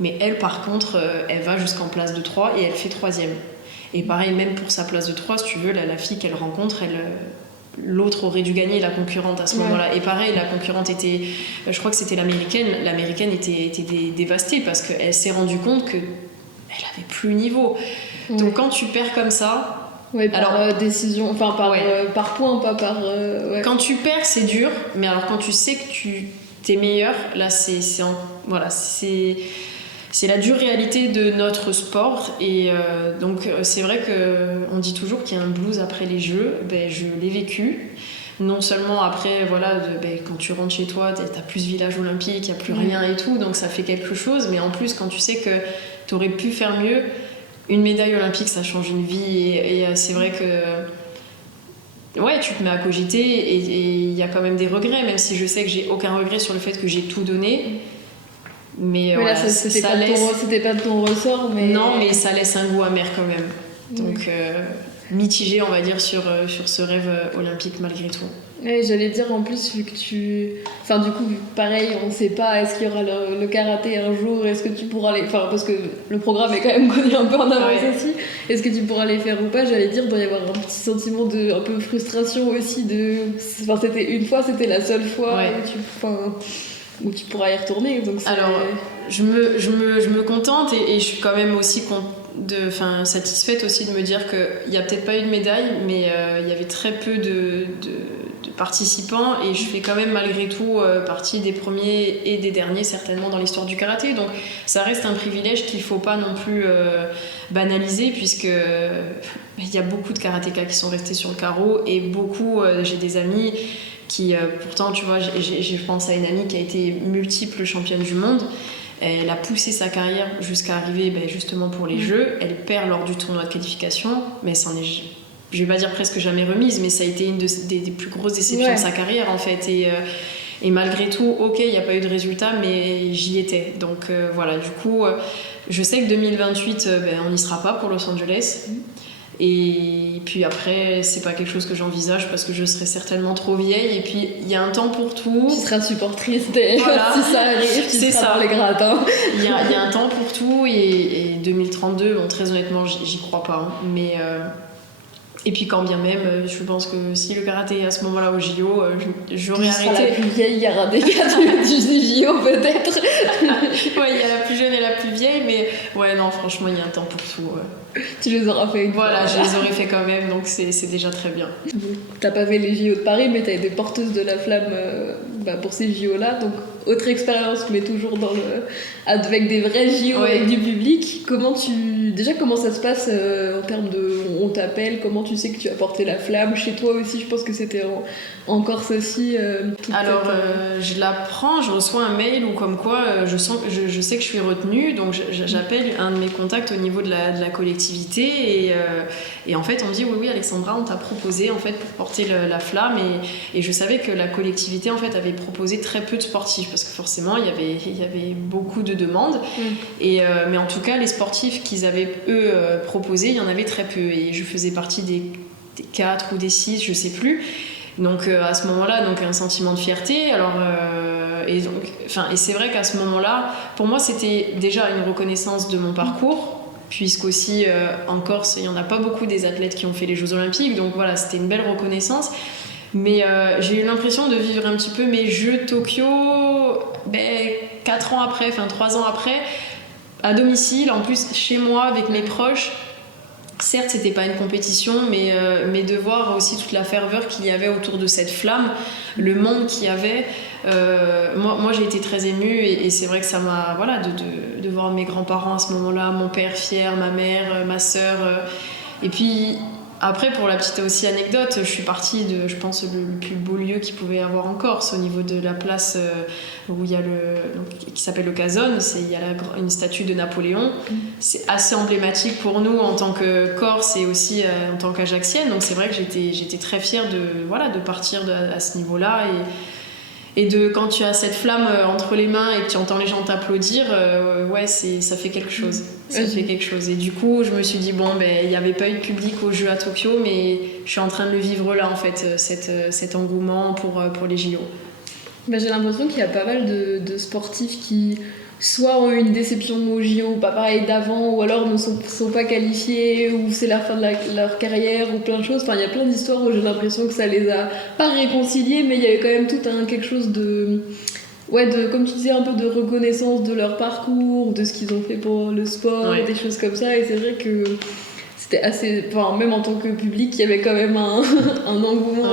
Mais elle, par contre, elle va jusqu'en place de 3 et elle fait 3e. Et pareil, même pour sa place de 3, si tu veux, la fille qu'elle rencontre, l'autre aurait dû gagner, la concurrente à ce moment-là. Et pareil, la concurrente était, je crois que c'était l'américaine. L'américaine était dévastée parce qu'elle s'est rendue compte qu'elle avait plus le niveau. Donc quand tu perds comme ça, par décision, enfin par point, pas par. Quand tu perds, c'est dur, mais alors quand tu sais que t'es meilleur, là c'est la dure réalité de notre sport. Et donc c'est vrai qu'on dit toujours qu'il y a un blues après les Jeux. Je l'ai vécu. Non seulement après, quand tu rentres chez toi, t'as plus village olympique, il n'y a plus rien et tout, donc ça fait quelque chose. Mais en plus, quand tu sais que t'aurais pu faire mieux, une médaille olympique, ça change une vie. Et c'est vrai que tu te mets à cogiter et il y a quand même des regrets, même si je sais que j'ai aucun regret sur le fait que j'ai tout donné. Mais là, c'était pas de ton ressort. Non, mais ça laisse un goût amer quand même. Donc mitigé, on va dire, sur ce rêve olympique malgré tout. Ouais, j'allais dire en plus, vu que enfin, du coup, pareil, on sait pas, est-ce qu'il y aura le karaté un jour, est-ce que tu pourras enfin, parce que le programme est quand même connu un peu en avance aussi, est-ce que tu pourras les faire ou pas? J'allais dire, il doit y avoir un petit sentiment de un peu frustration aussi enfin, c'était la seule fois où tu pourras y retourner. Donc alors, je me contente et je suis quand même aussi satisfaite aussi de me dire qu'il n'y a peut-être pas eu de médaille, mais il y avait très peu de participants et je fais quand même malgré tout partie des premiers et des derniers certainement dans l'histoire du karaté. Donc ça reste un privilège qu'il ne faut pas non plus banaliser, puisque il y a beaucoup de karatékas qui sont restés sur le carreau et j'ai des amis qui pourtant, tu vois, je pense à une amie qui a été multiple championne du monde. Elle a poussé sa carrière jusqu'à arriver justement pour les Jeux. Elle perd lors du tournoi de qualification, mais ça en est, je vais pas dire presque jamais remise, mais ça a été une des plus grosses déceptions de sa carrière en fait. Et malgré tout, il n'y a pas eu de résultat, mais j'y étais. Donc du coup, je sais que 2028, on n'y sera pas pour Los Angeles. Et puis après, c'est pas quelque chose que j'envisage parce que je serai certainement trop vieille. Et puis il y a un temps pour tout. Tu seras supportrice si ça arrive, tu seras dans les gradins. Il y a un temps pour tout. Et 2032, très honnêtement, j'y crois pas. Mais et puis quand bien même, je pense que si le karaté est à ce moment-là au JO, j'aurais arrêté. La plus vieille, il y aura des gars du JO peut-être. Il y a la plus jeune et la plus vieille, mais non, franchement, il y a un temps pour tout. Tu les auras fait une fois. Je les aurais fait quand même, donc c'est déjà très bien. T'as pas fait les JO de Paris, mais t'as été porteuse de la flamme pour ces JO-là. Donc, autre expérience, mais toujours avec des vrais JO, avec du public. Comment ça se passe en termes de... On t'appelle, comment tu sais que tu as porté la flamme? Chez toi aussi, je pense que c'était en Corse aussi. Je l'apprends, je reçois un mail où comme quoi je sais que je suis retenue, donc j'appelle un de mes contacts au niveau de la collectivité et en fait on me dit oui Alexandra, on t'a proposé en fait pour porter la flamme et je savais que la collectivité en fait avait proposé très peu de sportifs parce que forcément il y avait beaucoup de demandes mais en tout cas les sportifs qu'ils avaient eux proposés, il y en avait très peu et je faisais partie des 4 ou des 6, je sais plus. Donc à ce moment-là, donc un sentiment de fierté. Alors et c'est vrai qu'à ce moment-là, pour moi, c'était déjà une reconnaissance de mon parcours, puisqu'aussi en Corse, il y en a pas beaucoup des athlètes qui ont fait les Jeux Olympiques. Donc voilà, c'était une belle reconnaissance. Mais j'ai eu l'impression de vivre un petit peu mes Jeux Tokyo 4 ans après, 3 ans après, à domicile, en plus chez moi avec mes proches. Certes, c'était pas une compétition, mais de voir aussi toute la ferveur qu'il y avait autour de cette flamme, le monde qu'il y avait. Moi, j'ai été très émue et c'est vrai que ça m'a... Voilà, de voir mes grands-parents à ce moment-là, mon père fier, ma mère, ma sœur. Et puis... Après, pour la petite aussi anecdote, je suis partie de, je pense, le plus beau lieu qu'il pouvait y avoir en Corse, au niveau de la place où il y a qui s'appelle le Casone, il y a une statue de Napoléon. C'est assez emblématique pour nous en tant que Corse et aussi en tant qu'Ajaxienne. Donc c'est vrai que j'étais très fière de partir à ce niveau-là et quand tu as cette flamme entre les mains et que tu entends les gens t'applaudir, ça fait quelque chose. Ça fait quelque chose. Et du coup, je me suis dit, il n'y avait pas eu de public aux Jeux à Tokyo, mais je suis en train de le vivre là, en fait, cet engouement pour les JO. J'ai l'impression qu'il y a pas mal de sportifs qui soit ont eu une déception aux JO, pas pareil d'avant, ou alors ne sont pas qualifiés, ou c'est la fin de leur carrière, ou plein de choses. Enfin, il y a plein d'histoires où j'ai l'impression que ça les a pas réconciliés, mais il y avait quand même tout quelque chose comme tu disais, un peu de reconnaissance de leur parcours, de ce qu'ils ont fait pour le sport, des choses comme ça. Et c'est vrai que c'était assez... Enfin, même en tant que public, il y avait quand même un engouement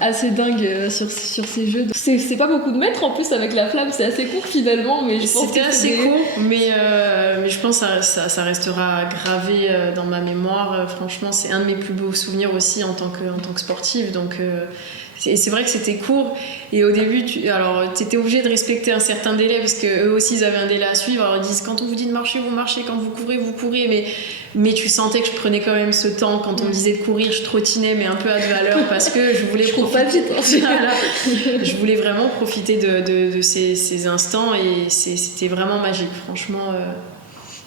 assez dingue sur ces jeux. C'est pas beaucoup de mètres, en plus, avec la flamme, c'est assez court finalement, mais je pense c'était assez court, mais je pense que ça restera gravé dans ma mémoire. Franchement, c'est un de mes plus beaux souvenirs aussi en tant que sportive, donc... Et c'est vrai que c'était court et au début t'étais obligé de respecter un certain délai parce qu'eux aussi ils avaient un délai à suivre. Alors ils disent quand on vous dit de marcher, vous marchez, quand vous courez, mais tu sentais que je prenais quand même ce temps. Quand on me disait de courir, je trottinais mais un peu à 2 à l'heure parce que je voulais je voulais vraiment profiter de ces instants et c'était vraiment magique. Franchement,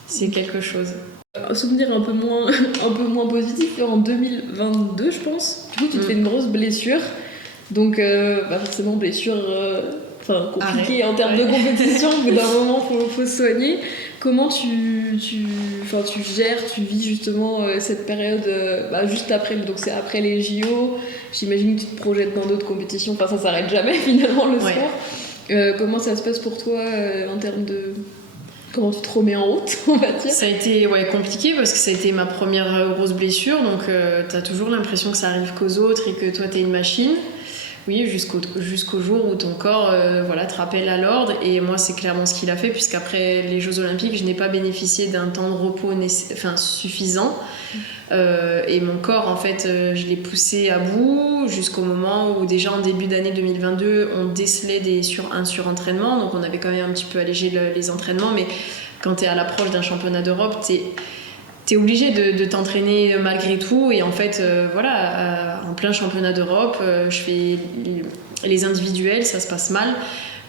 c'est quelque chose. Un souvenir un peu moins positif, en 2022 je pense. Du coup tu te fais une grosse blessure. Donc, forcément, blessure compliquée en termes de compétition. Au bout d'un moment, faut se soigner. Comment tu gères, tu vis justement cette période juste après, donc c'est après les JO. J'imagine que tu te projettes dans d'autres compétitions. Enfin, ça s'arrête jamais finalement le sport. Comment ça se passe pour toi en termes de... Comment tu te remets en route, on va dire? Ça a été compliqué parce que ça a été ma première grosse blessure. Donc, t'as toujours l'impression que ça arrive qu'aux autres et que toi, t'es une machine. Oui, jusqu'au jour où ton corps te rappelle à l'ordre. Et moi, c'est clairement ce qu'il a fait, puisqu'après les Jeux Olympiques, je n'ai pas bénéficié d'un temps de repos suffisant. Et mon corps, en fait, je l'ai poussé à bout jusqu'au moment où, déjà en début d'année 2022, on décelait un surentraînement. Donc, on avait quand même un petit peu allégé les entraînements. Mais quand tu es à l'approche d'un championnat d'Europe, t'es obligé de t'entraîner malgré tout et en fait en plein championnat d'Europe je fais les individuels, ça se passe mal.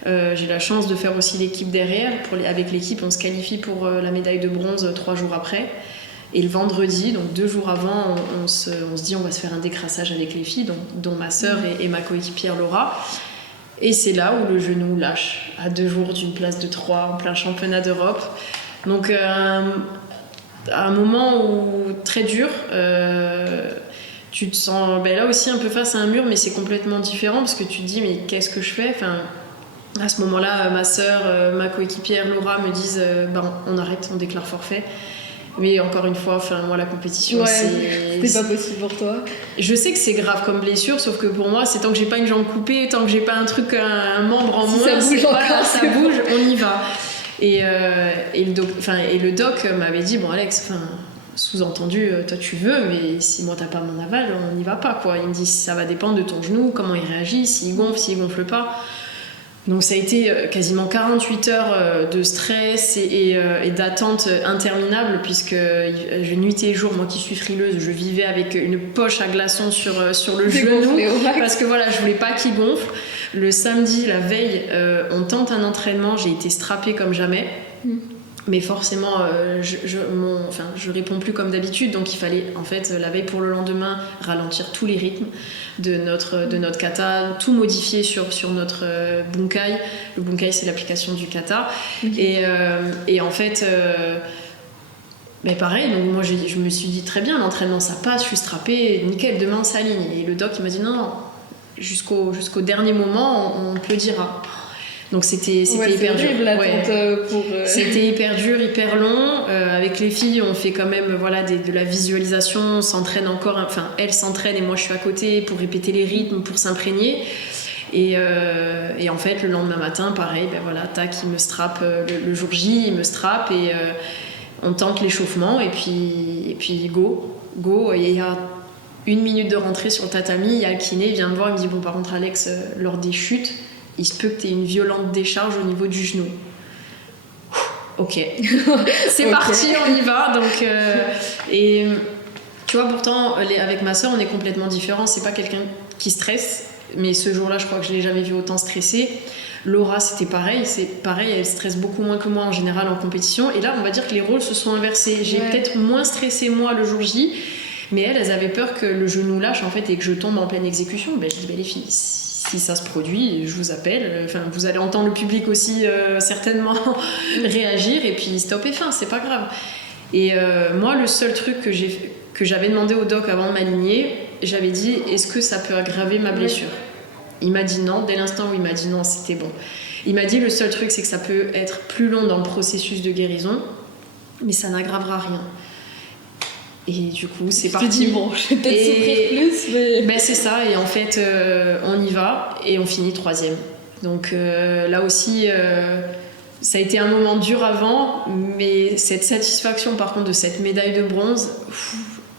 J'ai la chance de faire aussi l'équipe derrière. Avec l'équipe on se qualifie pour la médaille de bronze 3 jours après et le vendredi, donc 2 jours avant, on se dit on va se faire un décrassage avec les filles, dont ma sœur et ma coéquipière Laura. Et c'est là où le genou lâche à 2 jours d'une place de 3 en plein championnat d'Europe. Donc à un moment très dur, tu te sens là aussi un peu face à un mur, mais c'est complètement différent parce que tu te dis mais qu'est-ce que je fais? À ce moment-là, ma sœur, ma coéquipière Laura me disent on arrête, on déclare forfait. Mais encore une fois, moi la compétition, c'était pas possible pour toi. Je sais que c'est grave comme blessure, sauf que pour moi, c'est tant que j'ai pas une jambe coupée, tant que j'ai pas un truc, un membre en moins, ça bouge encore, ça bouge, on y va. Et le doc m'avait dit, bon Alex, sous-entendu, toi tu veux, mais si moi t'as pas mon aval, on n'y va pas, quoi. Il me dit, ça va dépendre de ton genou, comment il réagit, s'il gonfle pas. Donc ça a été quasiment 48 heures de stress et d'attente interminable, puisque nuit et jour, moi qui suis frileuse, je vivais avec une poche à glaçons sur le genou, parce que voilà, je voulais pas qu'il gonfle. Le samedi, la veille, on tente un entraînement, j'ai été strappée comme jamais. Mais forcément, je réponds plus comme d'habitude, donc il fallait en fait la veille pour le lendemain ralentir tous les rythmes de notre kata, tout modifier sur notre bunkai. Le bunkai, c'est l'application du kata. Et en fait, pareil, donc moi je me suis dit très bien, l'entraînement ça passe, je suis strappée, nickel, demain on s'aligne. Et le doc il m'a dit non, jusqu'au dernier moment on te le dira. Donc c'était hyper dur. C'était hyper dur, hyper long. Avec les filles, on fait quand même de la visualisation, on s'entraîne encore. Enfin, elles s'entraînent et moi je suis à côté pour répéter les rythmes, pour s'imprégner. Et en fait, le lendemain matin, pareil, tac, il me strappe le jour J, il me strappe et on tente l'échauffement et puis go. Et il y a 1 minute de rentrée sur le tatami, il y a le kiné, il vient me voir, il me dit bon par contre Alex, lors des chutes, il se peut que tu aies une violente décharge au niveau du genou. Ok, c'est parti, on y va. Donc, et tu vois, pourtant, avec ma soeur, on est complètement différents. C'est pas quelqu'un qui stresse, mais ce jour-là, je crois que je l'ai jamais vu autant stressée. Laura, c'était pareil. C'est pareil, elle stresse beaucoup moins que moi en général en compétition. Et là, on va dire que les rôles se sont inversés. J'ai peut-être moins stressé moi le jour J, mais elles avaient peur que le genou lâche en fait et que je tombe en pleine exécution. Je dis les filles, si ça se produit, je vous appelle. Vous allez entendre le public aussi certainement réagir et puis stop et fin, c'est pas grave. Et moi, le seul truc que j'avais demandé au doc avant de m'aligner, j'avais dit est-ce que ça peut aggraver ma blessure ? Il m'a dit non. Dès l'instant où il m'a dit non, c'était bon. Il m'a dit le seul truc, c'est que ça peut être plus long dans le processus de guérison, mais ça n'aggravera rien. Et du coup, c'est parti. Tu te dis, bon, je vais peut-être souffrir plus, mais... c'est ça, et en fait, on y va, et on finit 3e. Donc là aussi, ça a été un moment dur avant, mais cette satisfaction, par contre, de cette médaille de bronze,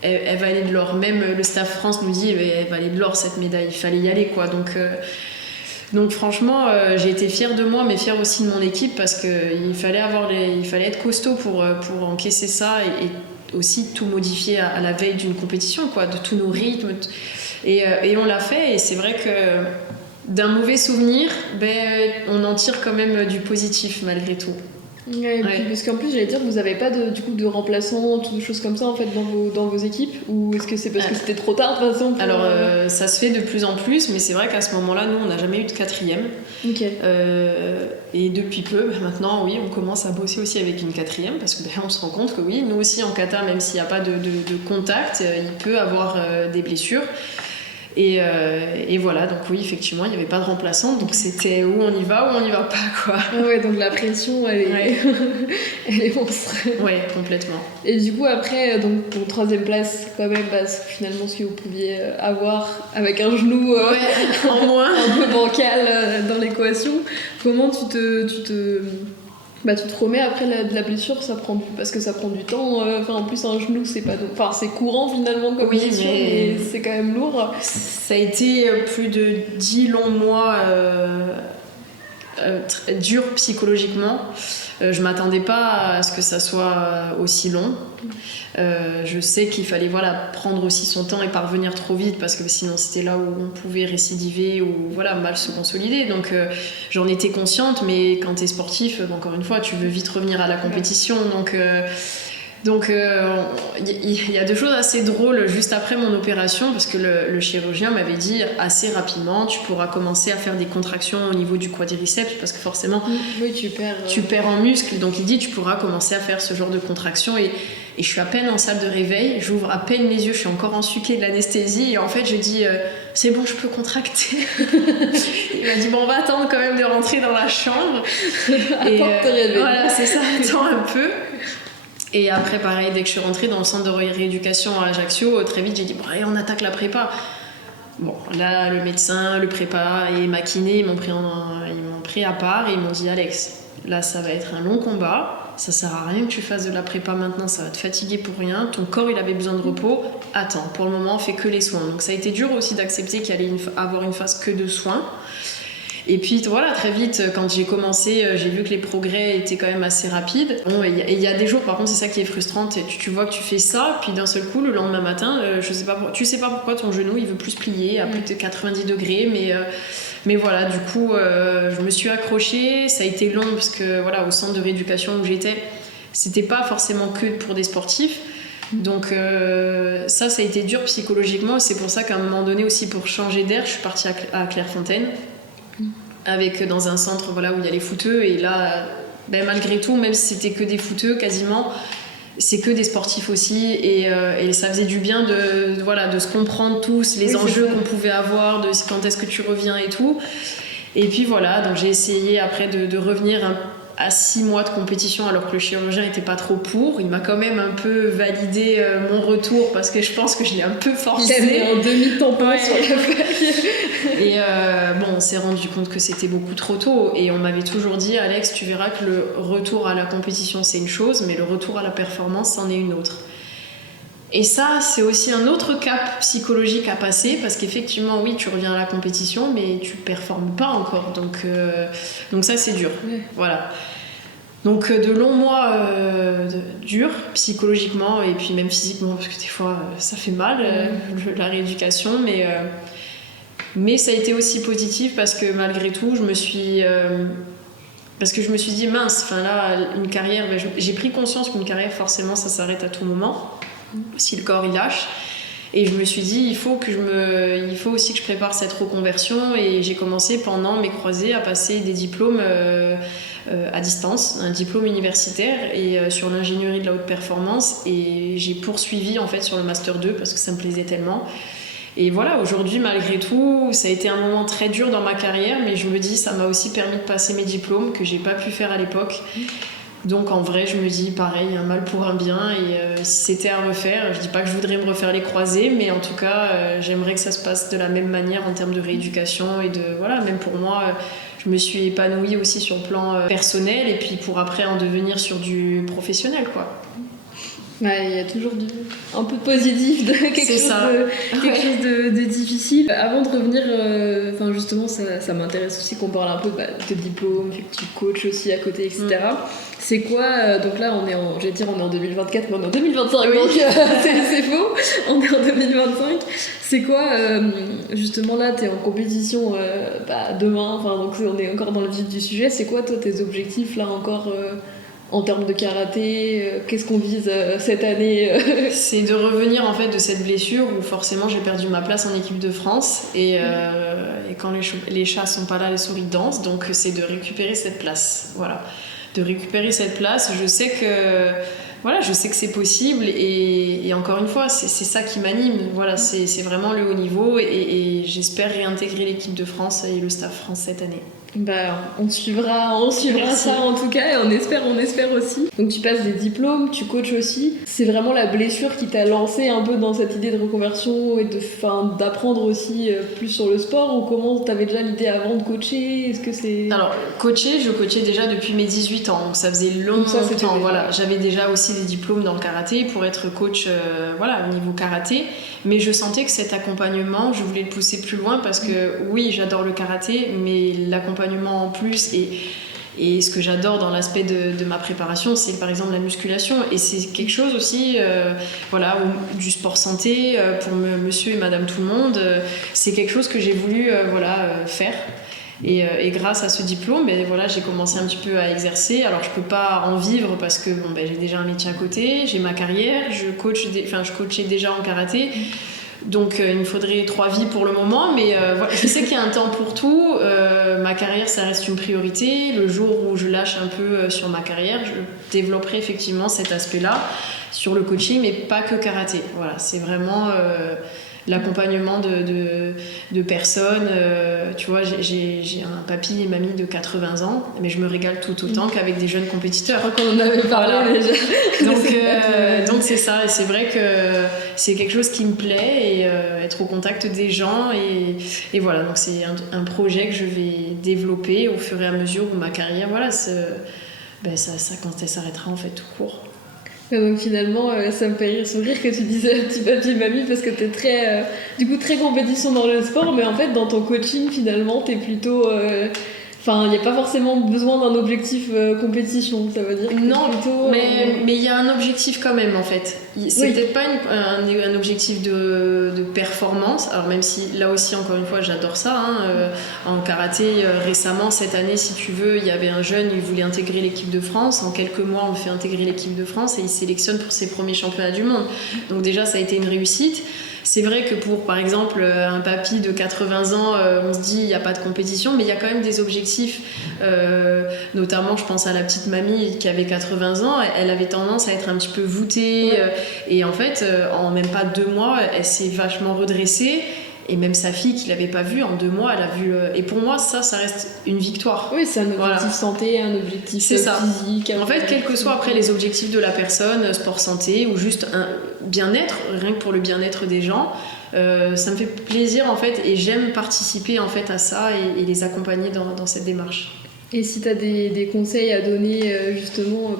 elle valait de l'or. Même le staff France nous dit, elle valait de l'or, cette médaille, il fallait y aller, quoi. Donc franchement, j'ai été fière de moi, mais fière aussi de mon équipe, parce qu'il fallait être costaud pour encaisser ça, et aussi tout modifier à la veille d'une compétition, quoi, de tous nos rythmes. Et on l'a fait, et c'est vrai que d'un mauvais souvenir, on en tire quand même du positif malgré tout. Ouais, puis, parce qu'en plus, j'allais dire, vous n'avez pas de remplaçants, toutes des choses comme ça en fait dans vos équipes, ou est-ce que c'est parce que c'était trop tard de toute façon Alors ça se fait de plus en plus, mais c'est vrai qu'à ce moment-là, nous on n'a jamais eu de 4e. Et depuis peu, maintenant oui, on commence à bosser aussi avec une 4e, parce que on se rend compte que oui, nous aussi en kata, même s'il n'y a pas de contact, il peut avoir des blessures. Et voilà, donc oui, effectivement, il n'y avait pas de remplaçante, donc c'était où on y va, où on n'y va pas, quoi. Ouais, donc la pression, elle est, elle est monstre. Ouais, complètement. Et du coup, après, donc pour 3e place, quand même, finalement, ce que vous pouviez avoir avec un genou en moins, un peu bancal dans l'équation, comment tu te remets après de la blessure, parce que ça prend du temps. En plus, un genou, c'est pas... Enfin, c'est courant finalement comme blessure, mais c'est quand même lourd. Ça a été plus de 10 longs mois dur psychologiquement. Je m'attendais pas à ce que ça soit aussi long. Je sais qu'il fallait prendre aussi son temps et pas revenir trop vite, parce que sinon c'était là où on pouvait récidiver ou mal se consolider. Donc j'en étais consciente, mais quand t'es sportif, encore une fois, tu veux vite revenir à la compétition. Donc il y a 2 choses assez drôles juste après mon opération, parce que le chirurgien m'avait dit assez rapidement, tu pourras commencer à faire des contractions au niveau du quadriceps, parce que forcément tu perds en muscle, donc il dit tu pourras commencer à faire ce genre de contractions. Et je suis à peine en salle de réveil, j'ouvre à peine les yeux, je suis encore ensuquée de l'anesthésie, et en fait je dis c'est bon, je peux contracter. Il m'a dit bon, on va attendre quand même de rentrer dans la chambre. Voilà, c'est ça, attends un peu. Et après, pareil, dès que je suis rentrée dans le centre de rééducation à Ajaccio, très vite, j'ai dit, bon, allez, on attaque la prépa. Bon, là, le médecin, le prépa et ma kiné, ils m'ont pris à part et ils m'ont dit, Alex, là, ça va être un long combat. Ça sert à rien que tu fasses de la prépa maintenant, ça va te fatiguer pour rien. Ton corps, il avait besoin de repos. Attends, pour le moment, on fait que les soins. Donc ça a été dur aussi d'accepter qu'il allait avoir une phase que de soins. Et puis voilà, très vite, quand j'ai commencé, j'ai vu que les progrès étaient quand même assez rapides. Bon, et il y a des jours, par contre, c'est ça qui est frustrant. Tu vois que tu fais ça, puis d'un seul coup, le lendemain matin, tu sais pas pourquoi ton genou, il veut plus se plier à plus de 90 degrés, mais voilà, du coup, je me suis accrochée. Ça a été long parce que voilà, au centre de rééducation où j'étais, c'était pas forcément que pour des sportifs. Donc ça a été dur psychologiquement. C'est pour ça qu'à un moment donné aussi, pour changer d'air, je suis partie à Clairefontaine, dans un centre voilà, où il y a les footeux. Et là, malgré tout, même si c'était que des footeux quasiment, c'est que des sportifs aussi, et ça faisait du bien de se comprendre tous, les enjeux qu'on pouvait avoir, de quand est-ce que tu reviens et tout. Et puis voilà, donc j'ai essayé après de revenir à 6 mois de compétition, alors que le chirurgien n'était pas trop pour. Il m'a quand même un peu validé mon retour, parce que je pense que je l'ai un peu forcé. Il avait un demi-tampon sur la feuille. Et on s'est rendu compte que c'était beaucoup trop tôt, et on m'avait toujours dit, Alex, tu verras que le retour à la compétition c'est une chose, mais le retour à la performance c'en est une autre. Et ça, c'est aussi un autre cap psychologique à passer, parce qu'effectivement, oui, tu reviens à la compétition, mais tu performes pas encore. Donc ça, c'est dur. Voilà. Donc de longs mois durs psychologiquement et puis même physiquement, parce que des fois ça fait mal la rééducation, mais ça a été aussi positif parce que malgré tout je me suis dit mince, là une carrière, j'ai pris conscience qu'une carrière forcément ça s'arrête à tout moment si le corps il lâche. Et je me suis dit, il faut aussi que je prépare cette reconversion, et j'ai commencé pendant mes croisés à passer des diplômes à distance, un diplôme universitaire et sur l'ingénierie de la haute performance, et j'ai poursuivi en fait sur le master 2 parce que ça me plaisait tellement. Et voilà, aujourd'hui malgré tout, ça a été un moment très dur dans ma carrière, mais je me dis ça m'a aussi permis de passer mes diplômes que j'ai pas pu faire à l'époque. Donc en vrai, je me dis pareil, un mal pour un bien, et si c'était à refaire, je dis pas que je voudrais me refaire les croisés, mais en tout cas, j'aimerais que ça se passe de la même manière en termes de rééducation, et même pour moi, je me suis épanouie aussi sur le plan personnel, et puis pour après en devenir sur du professionnel, quoi. Ouais, il y a toujours un peu de positif, quelque chose de difficile. Avant de revenir, justement, ça m'intéresse aussi qu'on parle un peu de diplôme, que tu coaches aussi à côté, etc. C'est quoi, donc là on est en 2024, mais on est en 2025, oui. Donc c'est faux, on est en 2025. C'est quoi, justement là t'es en compétition demain, donc on est encore dans le vif du sujet. C'est quoi toi tes objectifs là encore en termes de karaté, qu'est-ce qu'on vise cette année C'est de revenir en fait de cette blessure où forcément j'ai perdu ma place en équipe de France, et quand les chats sont pas là, les souris dansent, donc c'est de récupérer cette place, voilà. De récupérer cette place, je sais que c'est possible, et encore une fois c'est ça qui m'anime, voilà, c'est vraiment le haut niveau, et j'espère réintégrer l'équipe de France et le staff France cette année. On suivra ça en tout cas, et on espère aussi. Donc tu passes des diplômes, tu coaches aussi. C'est vraiment la blessure qui t'a lancé un peu dans cette idée de reconversion et d'apprendre aussi plus sur le sport, ou comment t'avais déjà l'idée avant de coacher? Est-ce que c'est... Alors je coachais déjà depuis mes 18 ans, donc ça faisait longtemps. Voilà, j'avais déjà aussi des diplômes dans le karaté pour être coach au niveau karaté, mais je sentais que cet accompagnement, je voulais le pousser plus loin, parce que oui, j'adore le karaté, mais l'accompagnement en plus, et ce que j'adore dans l'aspect de ma préparation, c'est par exemple la musculation, et c'est quelque chose aussi du sport santé pour monsieur et madame tout le monde, c'est quelque chose que j'ai voulu faire, et grâce à ce diplôme j'ai commencé un petit peu à exercer. Alors je peux pas en vivre parce que j'ai déjà un métier à côté, j'ai ma carrière, je coachais déjà en karaté. Donc il me faudrait 3 vies pour le moment, mais je sais qu'il y a un temps pour tout. Ma carrière, ça reste une priorité. Le jour où je lâche un peu sur ma carrière, je développerai effectivement cet aspect-là sur le coaching, mais pas que karaté. Voilà, c'est vraiment l'accompagnement de personnes. Tu vois, j'ai un papy et mamie de 80 ans, mais je me régale tout autant qu'avec des jeunes compétiteurs. Je crois qu'on en avait parlé déjà. Donc c'est ça, et c'est vrai que c'est quelque chose qui me plaît, et être au contact des gens, et voilà, donc c'est un projet que je vais développer au fur et à mesure où ma carrière, voilà, ça, quand elle s'arrêtera en fait tout court. Et donc finalement, ça me fait rire sourire que tu dises petit papy mamie, parce que t'es très compétition dans le sport, mais en fait dans ton coaching finalement t'es plutôt... Enfin, il n'y a pas forcément besoin d'un objectif compétition, ça veut dire que non, plutôt... mais il y a un objectif quand même en fait. C'est peut-être pas un objectif de performance, alors même si là aussi encore une fois j'adore ça, hein, en karaté récemment cette année si tu veux, il y avait un jeune, il voulait intégrer l'équipe de France, en quelques mois on le fait intégrer l'équipe de France et il sélectionne pour ses premiers championnats du monde, donc déjà ça a été une réussite. C'est vrai que pour, par exemple, un papy de 80 ans, on se dit il n'y a pas de compétition, mais il y a quand même des objectifs. Notamment, je pense à la petite mamie qui avait 80 ans, elle avait tendance à être un petit peu voûtée. Et en fait, en même pas 2 mois, elle s'est vachement redressée. Et même sa fille qui l'avait pas vue en 2 mois, elle a vu. Et pour moi, ça reste une victoire. Oui, c'est un objectif santé, un objectif physique. En fait, quels que soient après les objectifs de la personne, sport santé ou juste un bien-être, rien que pour le bien-être des gens, ça me fait plaisir en fait, et j'aime participer en fait à ça et les accompagner dans cette démarche. Et si tu as des conseils à donner justement,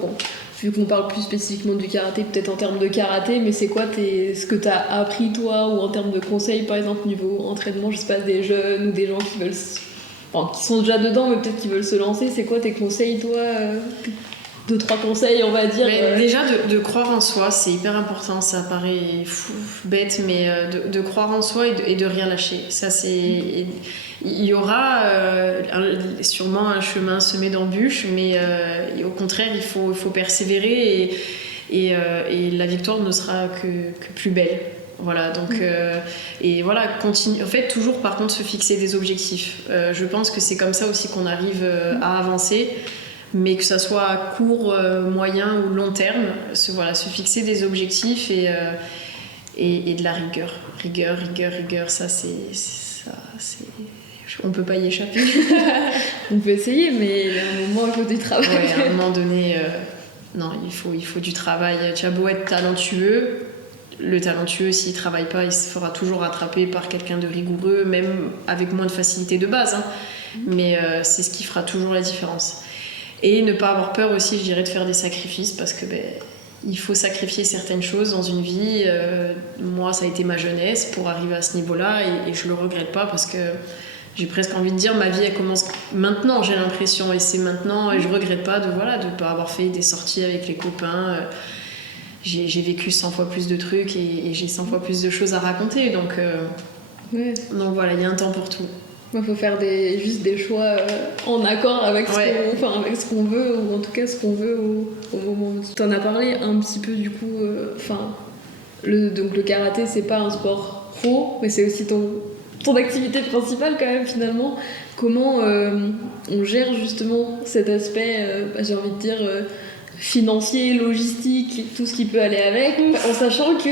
vu qu'on parle plus spécifiquement du karaté, peut-être en termes de karaté, mais c'est quoi ce que tu as appris toi, ou en termes de conseils par exemple niveau entraînement, je sais pas, des jeunes ou des gens qui veulent, qui sont déjà dedans mais peut-être qui veulent se lancer, c'est quoi tes conseils toi 2-3 conseils on va dire. Déjà de croire en soi, c'est hyper important, ça paraît bête, mais de croire en soi et de rien lâcher, ça c'est... Il y aura sûrement un chemin semé d'embûches, mais au contraire il faut persévérer, et la victoire ne sera que plus belle. Voilà, donc et voilà, continue. En fait, toujours par contre se fixer des objectifs. Je pense que c'est comme ça aussi qu'on arrive à avancer, mais que ça soit à court, moyen ou long terme, se fixer des objectifs et de la rigueur, ça c'est on peut pas y échapper. On peut essayer, mais à un moment il faut du travail. Ouais, à un moment donné, non, il faut du travail. Tu as beau être talentueux, le talentueux s'il travaille pas, il se fera toujours rattraper par quelqu'un de rigoureux, même avec moins de facilité de base, hein. Mais c'est ce qui fera toujours la différence. Et ne pas avoir peur aussi, je dirais, de faire des sacrifices, parce que il faut sacrifier certaines choses dans une vie. Moi, ça a été ma jeunesse pour arriver à ce niveau-là, et je le regrette pas, parce que j'ai presque envie de dire, ma vie elle commence maintenant, j'ai l'impression, et c'est maintenant, et je regrette pas de pas avoir fait des sorties avec les copains. J'ai vécu 100 fois plus de trucs, et j'ai 100 fois plus de choses à raconter, donc voilà, il y a un temps pour tout. Il faut faire juste des choix en accord avec ce qu'on veut, ou en tout cas ce qu'on veut au moment où tu en as parlé un petit peu du coup. Donc le karaté, c'est pas un sport pro, mais c'est aussi ton activité principale quand même finalement. Comment on gère justement cet aspect, j'ai envie de dire, financier, logistique, tout ce qui peut aller avec, en sachant que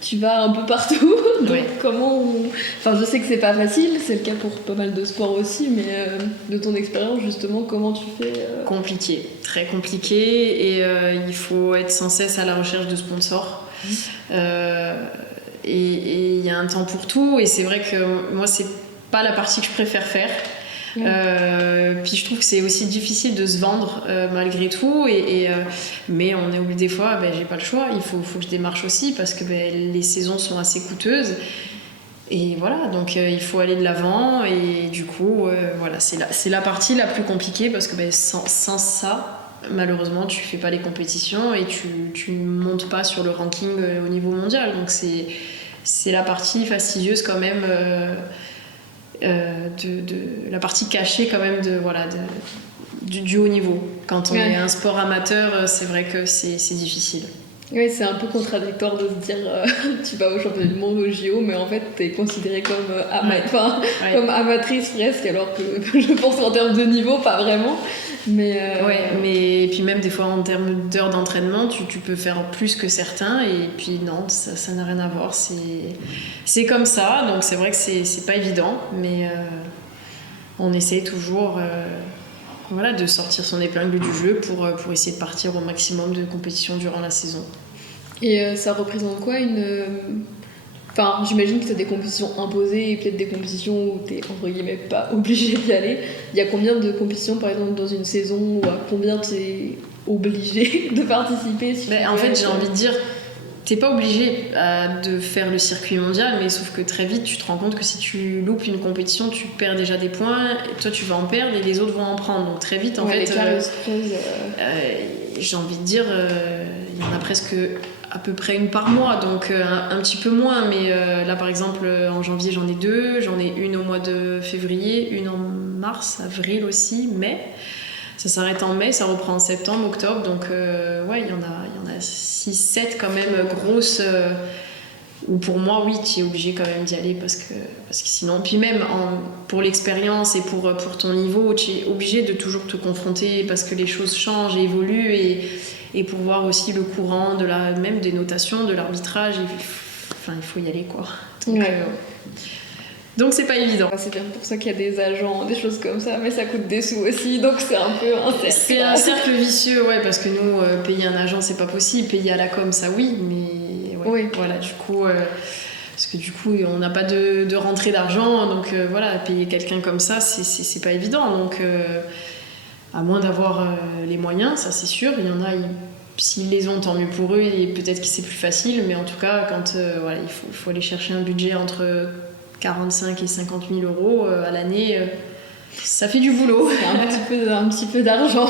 tu vas un peu partout. Donc comment je sais que c'est pas facile, c'est le cas pour pas mal de sports aussi, mais de ton expérience justement, comment tu fais Compliqué, très compliqué, et il faut être sans cesse à la recherche de sponsors. Et il y a un temps pour tout, et c'est vrai que moi c'est pas la partie que je préfère faire. Puis je trouve que c'est aussi difficile de se vendre malgré tout, mais on est obligé des fois, j'ai pas le choix, il faut que je démarche aussi, parce que les saisons sont assez coûteuses, et voilà, donc il faut aller de l'avant, et du coup voilà, c'est la partie la plus compliquée, parce que sans ça malheureusement tu fais pas les compétitions, et tu montes pas sur le ranking au niveau mondial, donc c'est la partie fastidieuse quand même, de la partie cachée quand même du haut niveau. Quand on est un sport amateur, c'est vrai que c'est difficile. Oui, c'est un peu contradictoire de se dire tu vas au championnat du monde, au JO, mais en fait t'es considérée comme comme amatrice presque, alors que je pense qu'en termes de niveau pas vraiment. mais et puis même des fois en termes d'heures d'entraînement, tu peux faire plus que certains, et puis non, ça n'a rien à voir. C'est comme ça, donc c'est vrai que c'est pas évident, mais on essaie toujours de sortir son épingle du jeu pour essayer de partir au maximum de compétitions durant la saison. Et ça représente quoi Enfin, j'imagine que tu as des compétitions imposées et peut-être des compétitions où tu es entre guillemets pas obligé d'y aller. Il y a combien de compétitions par exemple dans une saison, ou à combien tu es obligé de participer En fait, j'ai envie de dire, t'es pas obligé de faire le circuit mondial, mais sauf que très vite tu te rends compte que si tu loupes une compétition, tu perds déjà des points, et toi tu vas en perdre et les autres vont en prendre. Donc très vite en fait, j'ai envie de dire, il y en a presque à peu près une par mois, donc un petit peu moins, mais là par exemple en janvier j'en ai 2, j'en ai une au mois de février, une en mars, avril aussi, mai. Ça s'arrête en mai, ça reprend en septembre, octobre, donc il y en a 6-7 quand même grosses, où pour moi oui, tu es obligé quand même d'y aller parce que sinon, puis même pour l'expérience et pour ton niveau, tu es obligé de toujours te confronter parce que les choses changent et évoluent, et pour voir aussi le courant même des notations, de l'arbitrage, il faut y aller quoi. Donc c'est pas évident. C'est bien pour ça qu'il y a des agents, des choses comme ça, mais ça coûte des sous aussi, donc c'est un peu un cercle. C'est un cercle vicieux, parce que nous, payer un agent c'est pas possible, payer à la com ça oui, mais voilà, du coup, parce que du coup on n'a pas de rentrée d'argent, donc payer quelqu'un comme ça c'est pas évident, donc à moins d'avoir les moyens, ça c'est sûr, il y en a, s'ils les ont tant mieux pour eux, et peut-être que c'est plus facile, mais en tout cas quand il faut aller chercher un budget entre 45 et 50 000 euros à l'année, ça fait du boulot. C'est un petit peu d'argent.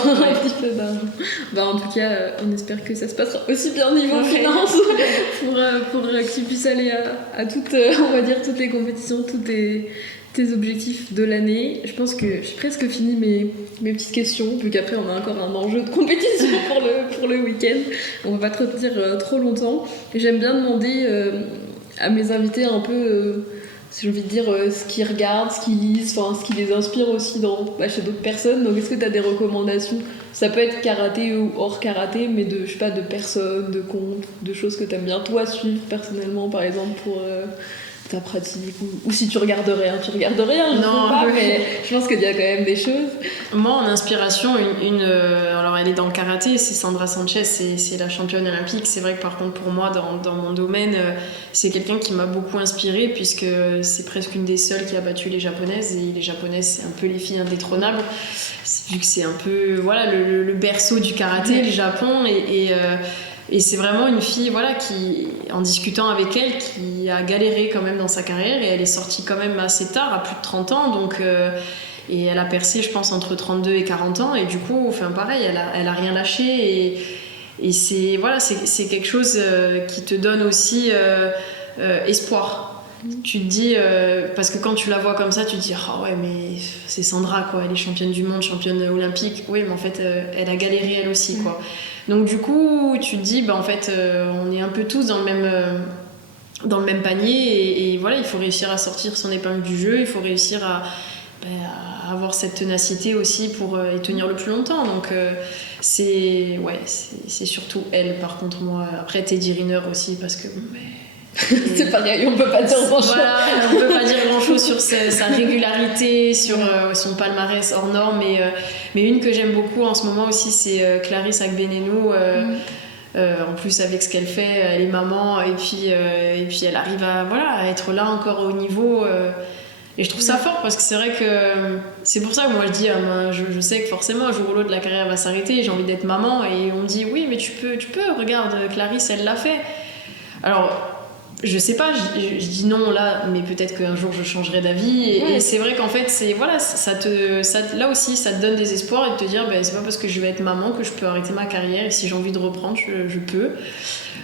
En tout cas, on espère que ça se passera aussi bien niveau finance pour que tu puisses aller à toutes, on va dire, toutes les compétitions, tous tes objectifs de l'année. Je pense que j'ai presque fini mes petites questions, vu qu'après on a encore un enjeu de compétition pour le week-end. On va pas te retenir trop longtemps. Et j'aime bien demander à mes invités un peu... j'ai envie de dire ce qu'ils regardent, ce qu'ils lisent, ce qui les inspire aussi chez d'autres personnes. Donc est-ce que tu as des recommandations ? Ça peut être karaté ou hors karaté, mais de personnes, de comptes, de choses que tu aimes bien toi suivre personnellement, par exemple pour ta pratique, ou si tu regardes rien, je sais pas, mais je pense qu'il y a quand même des choses. Moi, en inspiration, alors elle est dans le karaté, c'est Sandra Sanchez, c'est la championne olympique. C'est vrai que par contre pour moi, dans mon domaine, c'est quelqu'un qui m'a beaucoup inspirée, puisque c'est presque une des seules qui a battu les japonaises, et les japonaises c'est un peu les filles indétrônables, vu que c'est un peu le berceau du karaté, le Japon, et c'est vraiment une fille qui, en discutant avec elle, qui a galéré quand même dans sa carrière, et elle est sortie quand même assez tard, à plus de 30 ans, donc et elle a percé je pense entre 32 et 40 ans, et du coup pareil, elle a rien lâché, et c'est quelque chose qui te donne aussi espoir. Tu te dis, parce que quand tu la vois comme ça, tu te dis mais c'est Sandra quoi, elle est championne du monde, championne olympique, oui, mais en fait elle a galéré elle aussi quoi. Donc du coup tu te dis en fait on est un peu tous dans le même panier, et il faut réussir à sortir son épingle du jeu, il faut réussir à avoir cette ténacité aussi pour y tenir le plus longtemps. Donc c'est surtout elle. Par contre moi, après Teddy Riner aussi, parce que c'est pareil, on peut pas dire grand chose. On peut pas dire grand chose sur sa régularité, sur son palmarès hors norme, mais une que j'aime beaucoup en ce moment aussi, c'est Clarisse Agbeneno. En plus avec ce qu'elle fait, elle est maman, et puis elle arrive à être là encore au niveau, et je trouve ça fort, parce que c'est vrai que c'est pour ça que moi je dis je sais que forcément un jour ou l'autre la carrière va s'arrêter, j'ai envie d'être maman, et on me dit oui mais tu peux, regarde Clarisse elle l'a fait. Alors je sais pas, je dis non là, mais peut-être qu'un jour je changerai d'avis, et c'est vrai qu'en fait là aussi ça te donne des espoirs, et de te dire c'est pas parce que je vais être maman que je peux arrêter ma carrière, et si j'ai envie de reprendre je peux.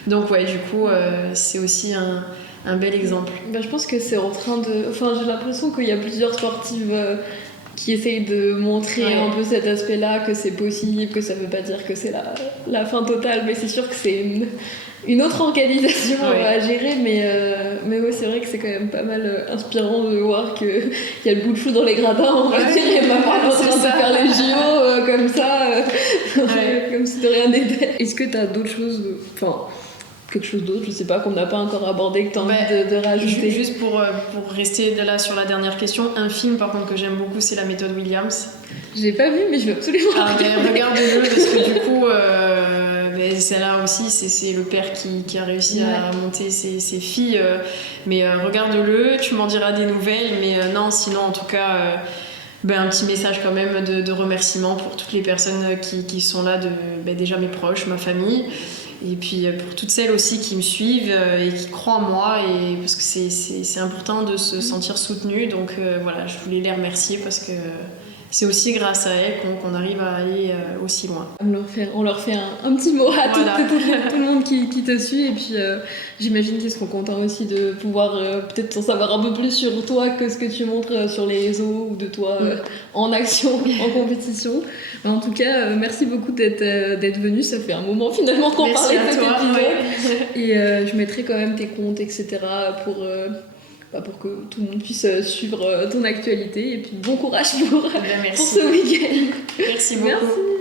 Donc du coup c'est aussi un bel exemple. Je pense que c'est en train de... j'ai l'impression qu'il y a plusieurs sportives qui essaye de montrer un peu cet aspect-là, que c'est possible, que ça veut pas dire que c'est la fin totale, mais c'est sûr que c'est une autre organisation à gérer, mais ouais, c'est vrai que c'est quand même pas mal inspirant de voir qu'il y a le bout de chou dans les gradins, on va dire, et maman en train de faire les JO comme ça, comme si de rien n'était. Est-ce que t'as d'autres choses, quelque chose d'autre, je sais pas, qu'on n'a pas encore abordé, que tu as envie de rajouter? Juste pour rester là sur la dernière question, un film par contre que j'aime beaucoup, c'est La méthode Williams. J'ai pas vu, mais je vais absolument regarde-le parce que du coup, celle-là aussi, c'est le père qui a réussi à monter ses filles. Mais regarde-le, tu m'en diras des nouvelles. Mais non, sinon, en tout cas, un petit message quand même de remerciement pour toutes les personnes qui sont là, déjà mes proches, ma famille. Et puis pour toutes celles aussi qui me suivent et qui croient en moi, parce que c'est important de se sentir soutenu. Donc voilà, je voulais les remercier parce que c'est aussi grâce à elles qu'on arrive à aller aussi loin. On leur fait un petit mot à tout le monde qui te suit. Et puis j'imagine qu'ils seront contents aussi de pouvoir peut-être en savoir un peu plus sur toi que ce que tu montres sur les réseaux ou de toi en action, en compétition. En tout cas, merci beaucoup d'être venu. Ça fait un moment finalement qu'on parlait de cet épisode. Et je mettrai quand même tes comptes, etc. pour que tout le monde puisse suivre ton actualité. Et puis bon courage pour ce week-end. Merci beaucoup. Merci.